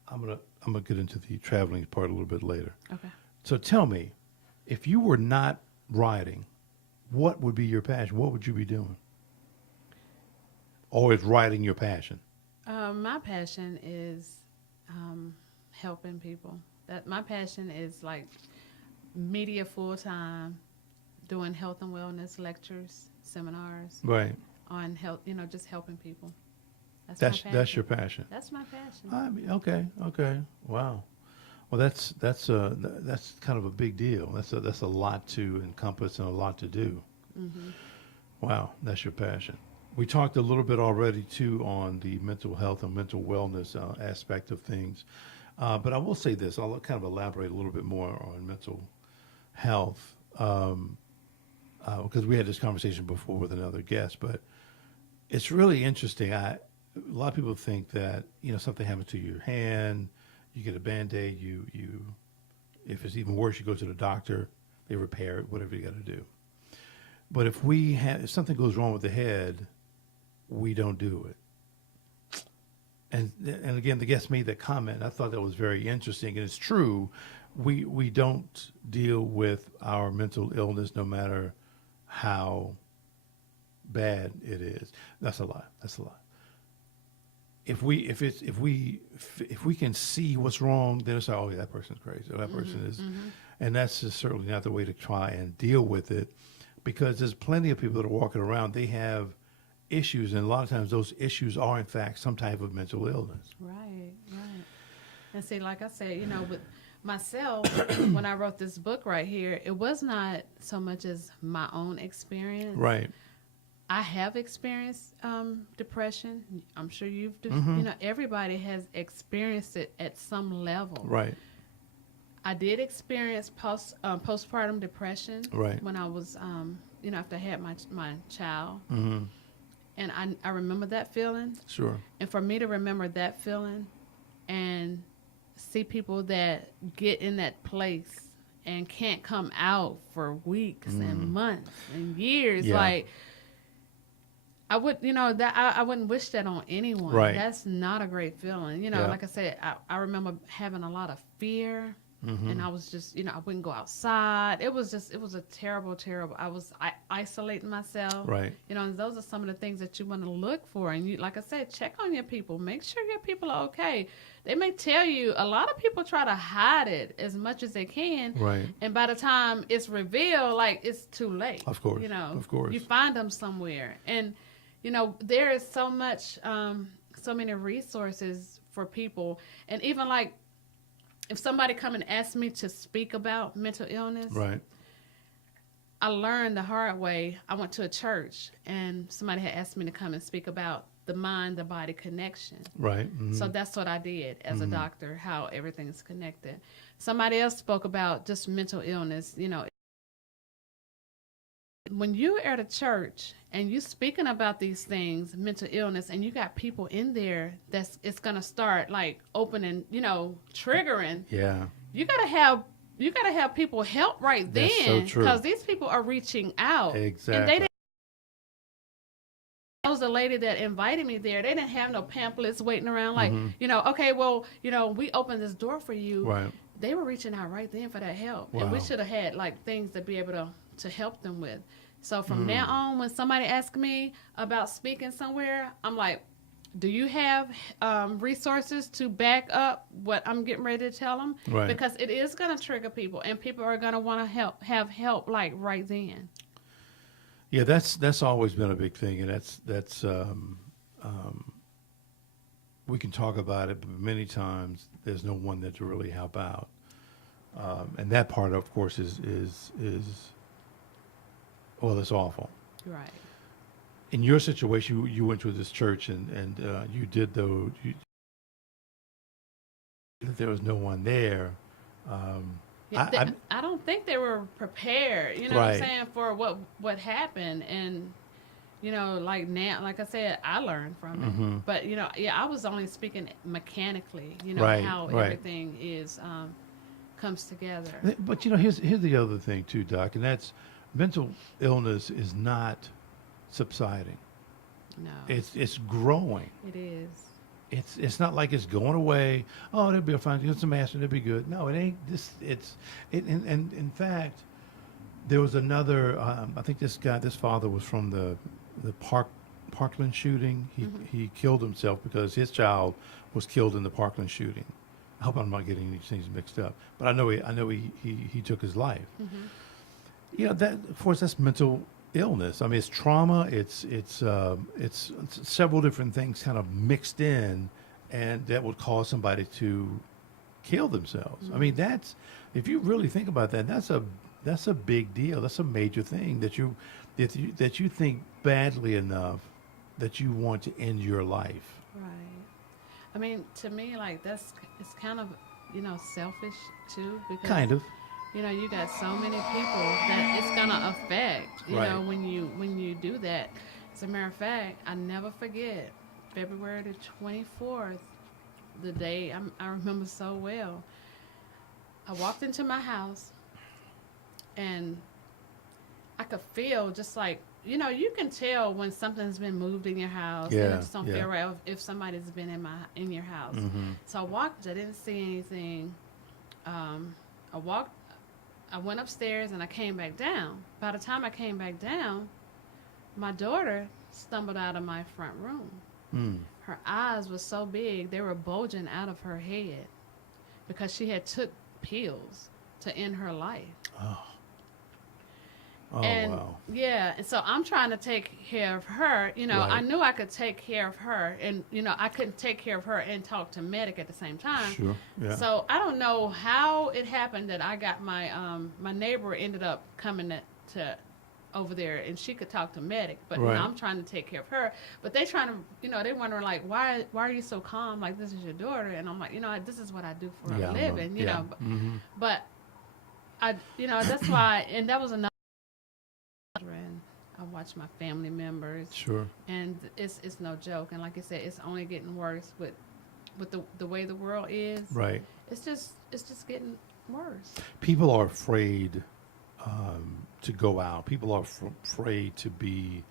gonna get into the traveling part a little bit later. Okay. So tell me, if you were not riding, what would be your passion? What would you be doing? Or is riding your passion? My passion is helping people. That my passion is like media full time, doing health and wellness lectures, seminars Right. on health. Just helping people. That's my passion. that's your passion. That's my passion. I mean, okay, wow. Well, that's kind of a big deal. That's a lot to encompass and a lot to do. Mm-hmm. Wow, that's your passion. We talked a little bit already too on the mental health and mental wellness aspect of things, but I will say this. I'll kind of elaborate a little bit more on mental health because we had this conversation before with another guest. But it's really interesting. A lot of people think that something happens to your hand, you get a Band-Aid. You if it's even worse, you go to the doctor. They repair it. Whatever you got to do. But if something goes wrong with the head, we don't do it. And again, the guest made that comment. I thought that was very interesting, and it's true. We don't deal with our mental illness, no matter how bad it is. That's a lie. That's a lie. If we can see what's wrong, then it's like, oh yeah, that person's crazy. Or that person is, and that's just certainly not the way to try and deal with it. Because there's plenty of people that are walking around, they have issues, and a lot of times those issues are, in fact, some type of mental illness. Right. And see, like I said, with myself, when I wrote this book right here, it was not so much as my own experience. Right. I have experienced depression. I'm sure you've, everybody has experienced it at some level. Right. I did experience postpartum depression when I was, after I had my child. Mm-hmm. And I remember that feeling. Sure. And for me to remember that feeling and see people that get in that place and can't come out for weeks and months and years, like, I would, that I wouldn't wish that on anyone. Right. That's not a great feeling. Like I said, I remember having a lot of fear. And I was just, I wouldn't go outside. It was a terrible. I was isolating myself. Right. And those are some of the things that you want to look for. And you, like I said, check on your people. Make sure your people are okay. They may tell you, a lot of people try to hide it as much as they can. Right. And by the time it's revealed, like, it's too late. Of course. Of course. You find them somewhere. And, there is so much, so many resources for people. And even like, if somebody come and ask me to speak about mental illness, right. I learned the hard way. I went to a church and somebody had asked me to come and speak about the mind, the body connection. Right. Mm-hmm. So that's what I did as a doctor, how everything is connected. Somebody else spoke about just mental illness. When you're at a church and you're speaking about these things, mental illness, and you got people in there it's going to start like opening, triggering. Yeah. You got to have people help right then. That's so true. Because these people are reaching out. Exactly. And they didn't. That was the lady that invited me there. They didn't have no pamphlets waiting around like, okay, well, we opened this door for you. Right. They were reaching out right then for that help. Wow. And we should have had like things to be able to help them with. So from now on, when somebody asks me about speaking somewhere, I'm like, do you have resources to back up what I'm getting ready to tell them? Right. Because it is going to trigger people, and people are going to want to have help like right then. Yeah, that's always been a big thing, and that's we can talk about it, but many times there's no one there to really help out, and that part, of course, is well, it's awful. Right. In your situation, you went to this church and you did there was no one there. I don't think they were prepared, what I'm saying, for what happened. And, like now, like I said, I learned from it. But, I was only speaking mechanically, how everything is comes together. But here's the other thing too, Doc, and that's mental illness is not subsiding. No, It's growing. it is. It's not like it's going away. Oh, that'll be fine. Get some aspirin, it'll be good. No, it ain't. And in fact, there was another. I think this father was from the Parkland shooting. He killed himself because his child was killed in the Parkland shooting. I hope I'm not getting these things mixed up, but I know he took his life. That of course that's mental illness. I mean, it's trauma. It's several different things kind of mixed in, and that would cause somebody to kill themselves. I mean, that's, if you really think about that, that's a big deal. That's a major thing that you think badly enough that you want to end your life. Right. I mean, to me, like it's kind of selfish too, because Kind of. you got so many people that it's gonna affect. You Right. know, when you do that. As a matter of fact, I never forget February the 24th, the day I remember so well. I walked into my house, and I could feel just like, you can tell when something's been moved in your house. Yeah, And it just don't yeah. feel right if somebody's been in your house. So I walked. I didn't see anything. I went upstairs and I came back down. By the time I came back down, my daughter stumbled out of my front room. Her eyes were so big, they were bulging out of her head because she had took pills to end her life. Oh, And wow. yeah, and so I'm trying to take care of her. Right. I knew I could take care of her, and I couldn't take care of her and talk to medic at the same time. Sure. Yeah. So I don't know how it happened that I got my my neighbor ended up coming to over there, and she could talk to medic, but Right. I'm trying to take care of her. But they trying to, they wondering like, why are you so calm? Like, this is your daughter, and I'm like, this is what I do for Yeah, a I know. living, Yeah. But I, that's why, and that was another. And I watch my family members, Sure. and it's no joke. And like I said, it's only getting worse with the way the world is. Right. It's just getting worse. People are afraid to go out. People are afraid to be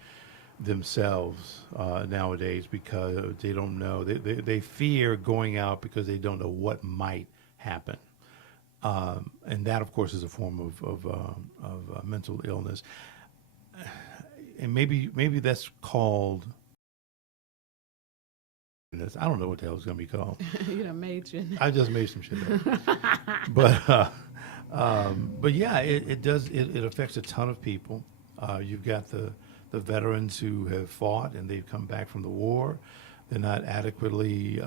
themselves nowadays because they don't know. They fear going out because they don't know what might happen. And that, of course, is a form of mental illness. And maybe that's called. I don't know what the hell it's going to be called. You done made you. I just made some shit up. But yeah, it does. It affects a ton of people. You've got the veterans who have fought and they've come back from the war. They're not adequately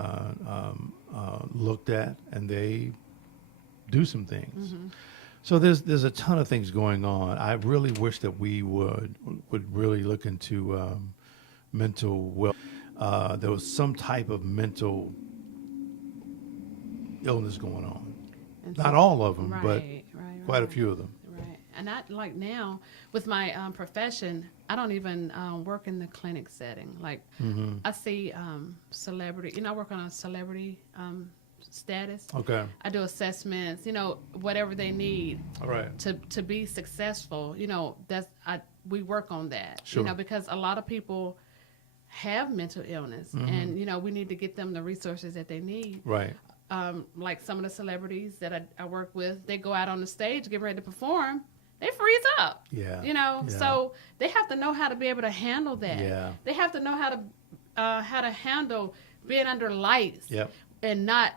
looked at, and they do some things. So there's a ton of things going on. I really wish that we would really look into mental well. There was some type of mental illness going on. And Not all of them, but right, quite a few of them. Right. And I like now with my profession, I don't even work in the clinic setting. Like I see celebrity. I work on a celebrity status. Okay. I do assessments. Whatever they need All right. to be successful. We work on that. Sure. Because a lot of people have mental illness, and we need to get them the resources that they need. Right. Like some of the celebrities that I work with, they go out on the stage, get ready to perform, they freeze up. Yeah. Yeah. So they have to know how to be able to handle that. Yeah. They have to know how to handle being under lights. Yep. And not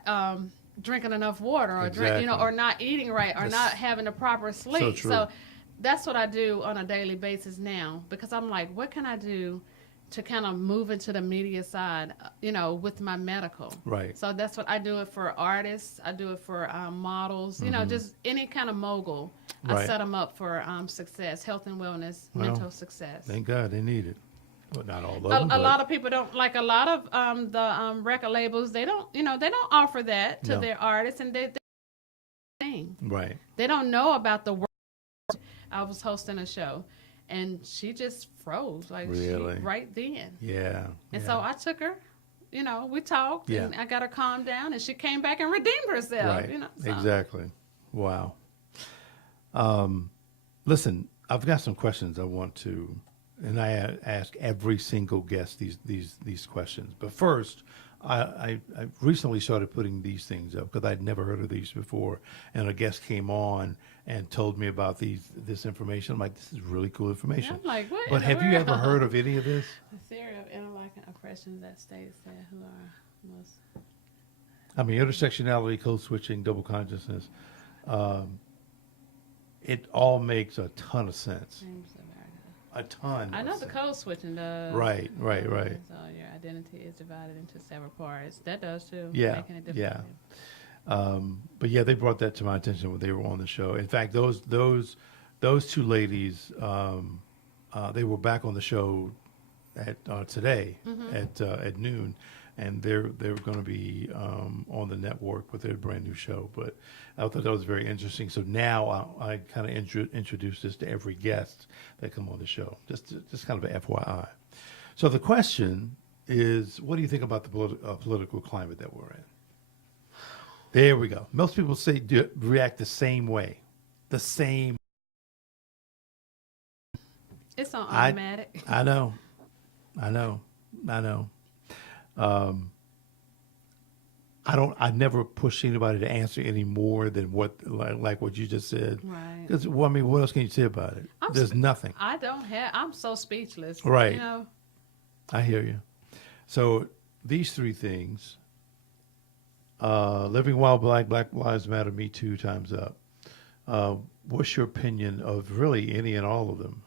drinking enough water, or Exactly. or not eating right, or That's not having the proper sleep. so true. So that's what I do on a daily basis now, because I'm like, what can I do to kind of move into the media side, with my medical. Right. So that's what I do it for artists. I do it for models, just any kind of mogul. Right. I set them up for success, health and wellness, Well, mental success. Thank God they need it. Well, not all of them. A but lot of people don't, like a lot of the record labels, they don't offer that to No. their artists, and they Right. They don't know about the world. I was hosting a show, and she just froze, like Really? right then. Yeah. And yeah. so I took her, we talked, Yeah. and I got her calmed down, and she came back and redeemed herself. Right. So. Exactly. Wow. Listen, I've got some questions I want to, and I ask every single guest these questions. But first, I recently started putting these things up because I'd never heard of these before, and a guest came on and told me about this information. I'm like, this is really cool information. I'm like, what? But have you ever heard of any of this? The theory of interlocking oppressions that states that who are most. I mean, intersectionality, code switching, double consciousness. It all makes a ton of sense. A ton. I know of the sense. code switching does. Right. So your identity is divided into several parts. That does too. Yeah, Making it different. yeah. But yeah, they brought that to my attention when they were on the show. In fact, those two ladies, they were back on the show at today at noon, and they're going to be on the network with their brand new show. But I thought that was very interesting. So now I kind of introduce this to every guest that come on the show, just kind of an FYI. So the question is, what do you think about the political climate that we're in? There we go. Most people react the same way. The same. It's on automatic. I know. I never push anybody to answer any more than like what you just said. Right. Because, well, I mean, what else can you say about it? There's nothing. I'm so speechless. Right. You know? I hear you. So these three things, living while black, Black Lives Matter, Me Too, time's up. What's your opinion of really any and all of them?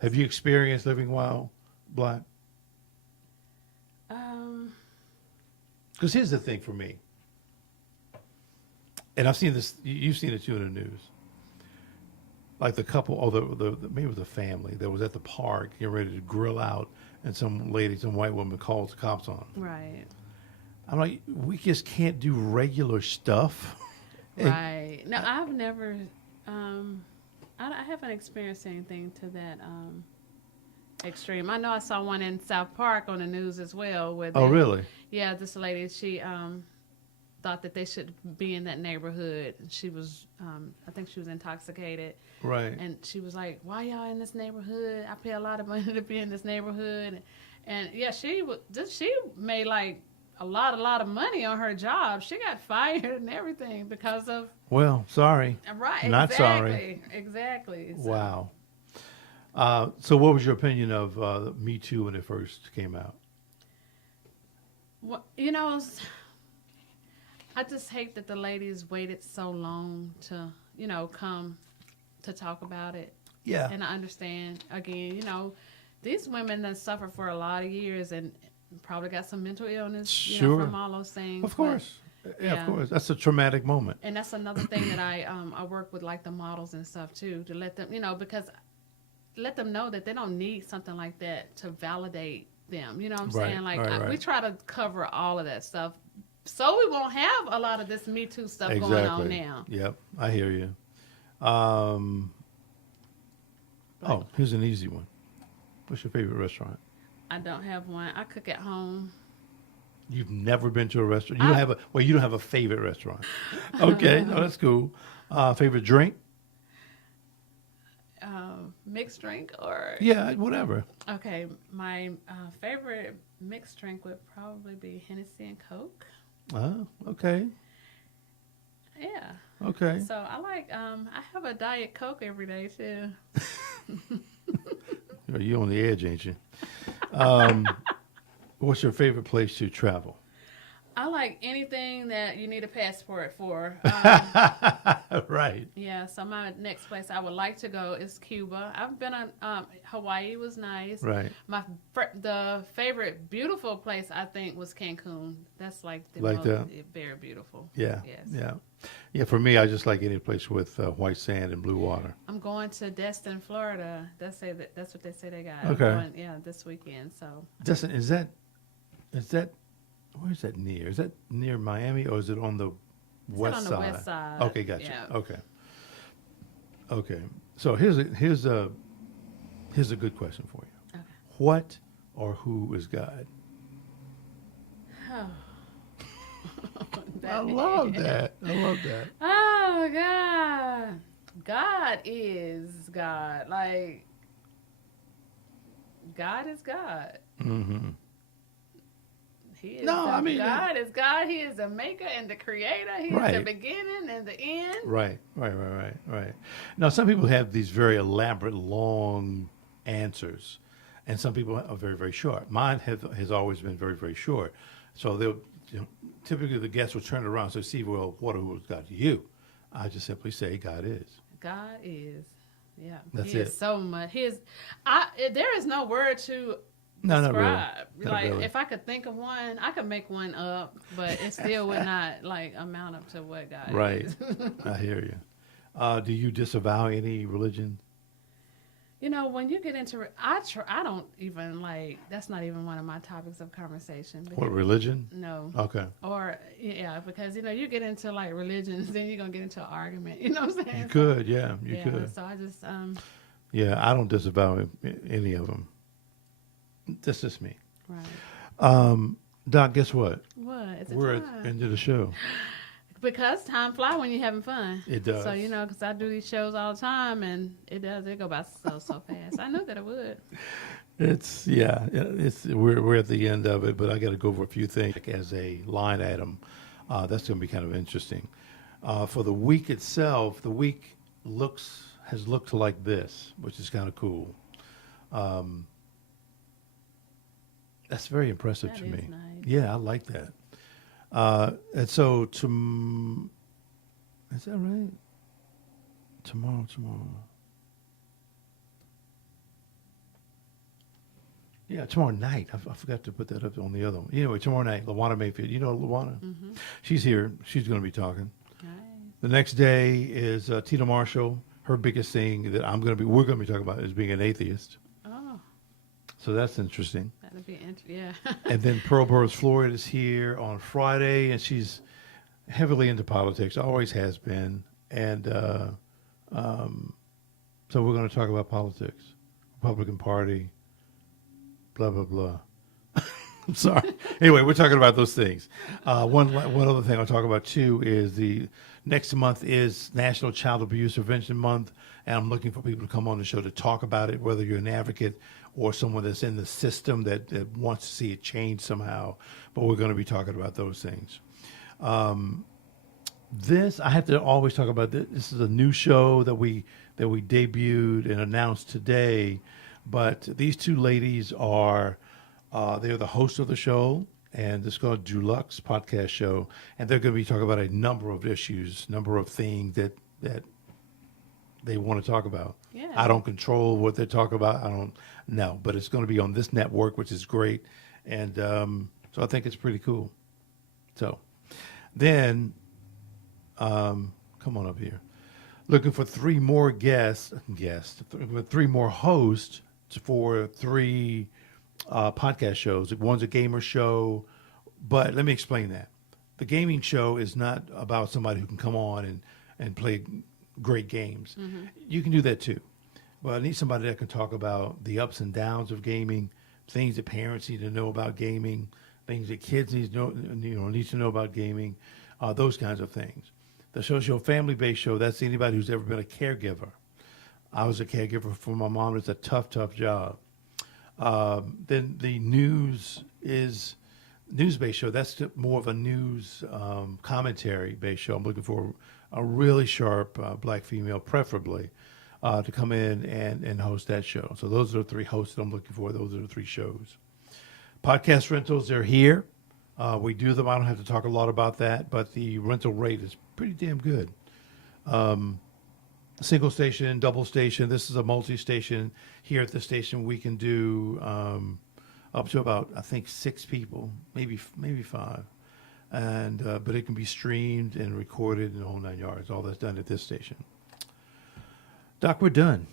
Have you experienced living while black? Because here's the thing for me, and I've seen this, you've seen it too in the news. Like the couple, or maybe it was a family that was at the park getting ready to grill out, and some white woman calls the cops on them. Right. I'm like, we just can't do regular stuff. Right. No, I've never, I haven't experienced anything to that extreme. I know I saw one in South Park on the news as well. Oh, really? Yeah, this lady, she thought that they should be in that neighborhood. She was, I think she was intoxicated. Right. And she was like, why y'all in this neighborhood? I pay a lot of money to be in this neighborhood. And yeah, she made like a lot of money on her job. She got fired and everything because of. Well, sorry. Right. Not sorry. Exactly. So. Wow. So what was your opinion of Me Too when it first came out? Well, I just hate that the ladies waited so long to, come to talk about it. Yeah. And I understand, again, these women that suffer for a lot of years and probably got some mental illness Sure. From all those things. Of course. Yeah, of course. That's a traumatic moment. And that's another thing that I work with, like the models and stuff, too, to let them, because let them know that they don't need something like that to validate them. You know what I'm saying? Like, we try to cover all of that stuff so we won't have a lot of this Me Too stuff going on now. Yep, I hear you. Here's an easy one. What's your favorite restaurant? I don't have one. I cook at home. You've never been to a restaurant? You don't have a favorite restaurant. Okay, no, that's cool. Favorite drink? Mixed drink or? Yeah, whatever. Okay, my favorite mixed drink would probably be Hennessy and Coke. Oh, okay. Yeah. Okay. So I like, I have a Diet Coke every day too. You're on the edge, ain't you? What's your favorite place to travel? I like anything that you need a passport for. Right. Yeah, so my next place I would like to go is Cuba. I've been on Hawaii was nice. Right. The favorite beautiful place I think was Cancun. That's like very beautiful. Yeah. Yes. Yeah. Yeah, for me, I just like any place with white sand and blue water. I'm going to Destin, Florida. That's what they say they got. Okay. This weekend. So. Destin, is that where is that near? Is that near Miami or is it on the west side? On the west side. Okay, gotcha. Yeah. Okay. So here's a good question for you. Okay. What or who is God? Oh. I love that. Oh my God. God is God. Like, God is God. Mm-hmm. He is No, I mean, God is God. He is the maker and the creator. He is the right. beginning and the end. Right. Now, some people have these very elaborate, long answers, and some people are very, very short. Mine has always been very, very short. So they'll, typically the guests will turn it around. So, Steve, well, what has God to you? I just simply say, God is. God is. Yeah. That's he it. is so much. There is no word to No, not really. describe. Not Like, really. if I could think of one, I could make one up, but it still would not like amount up to what God Right. is. I hear you. Do you disavow any religion? You know, when you get into, I don't even like. That's not even one of my topics of conversation. What, religion? No. Okay. Or yeah, because you get into like religions, then you're gonna get into an argument. You know what I'm saying? You could, yeah, you yeah. could. So I just Yeah, I don't disavow any of them. That's just me. right. Doc, guess what? What? It's We're a at time. the end of the show. Because time fly when you're having fun. It does. So because I do these shows all the time, and it does. It go by so fast. I knew that it would. We're at the end of it, but I got to go over a few things as a line item. That's going to be kind of interesting. For the week itself, the week has looked like this, which is kind of cool. That's very impressive That to is me. nice. Yeah, I like that. And so, is that right? Tomorrow. Yeah, tomorrow night. I forgot to put that up on the other one. Anyway, tomorrow night, Lawana Mayfield. You know Lawana? Mm-hmm. She's here. She's going to be talking. Nice. The next day is Tina Marshall. Her biggest thing that we're going to be talking about is being an atheist. Oh, So that's interesting. that'd be interesting. Yeah. And then Pearl Burris Floyd is here on Friday, and she's heavily into politics, always has been. And so we're going to talk about politics, Republican Party, blah, blah, blah. I'm sorry. Anyway, we're talking about those things. One other thing I'll talk about, too, is the next month is National Child Abuse Prevention Month, and I'm looking for people to come on the show to talk about it, whether you're an advocate or someone that's in the system that wants to see it change somehow. But we're going to be talking about those things. I have to always talk about this. This is a new show that we debuted and announced today. But these two ladies they're the host of the show, and it's called Dulux Podcast Show, and they're going to be talking about a number of issues, number of things that they want to talk about. Yeah. I don't control what they talk about. I don't know, but it's going to be on this network, which is great, and so I think it's pretty cool. So then, come on up here. Looking for three more three more hosts for three podcast shows. One's a gamer show, but let me explain that. The gaming show is not about somebody who can come on and play great games. Mm-hmm. You can do that too. But I need somebody that can talk about the ups and downs of gaming, things that parents need to know about gaming, things that kids need to know about gaming, those kinds of things. The show's a family-based show. That's anybody who's ever been a caregiver. I was a caregiver for my mom. It's a tough job. Then the news-based show. That's more of a news commentary-based show. I'm looking for a really sharp black female, preferably, to come in and host that show. So those are the three hosts that I'm looking for. Those are the three shows. Podcast rentals, they're here. We do them. I don't have to talk a lot about that, but the rental rate is pretty damn good. Single station, double station. This is a multi-station. Here at the station, we can do up to about, I think, 6 people, maybe 5. And but it can be streamed and recorded in the whole 9 yards. All that's done at this station. Doc, we're done.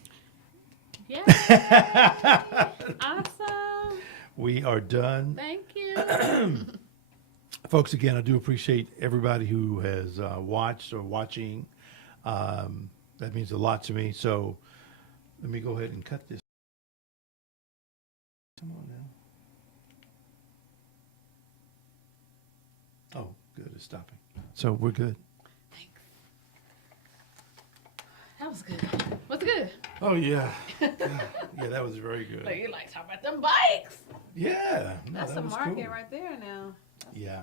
Yeah. Awesome. We are done. Thank you. Folks, again, I do appreciate everybody who has watched or watching. That means a lot to me. So let me go ahead and cut this. Come on now. Oh, good. It's stopping. So we're good. Thanks. was good. What's good? Oh yeah, yeah, that was very good. Like you like talking about them bikes. Yeah, no, That's that a was market cool. right there now. Yeah,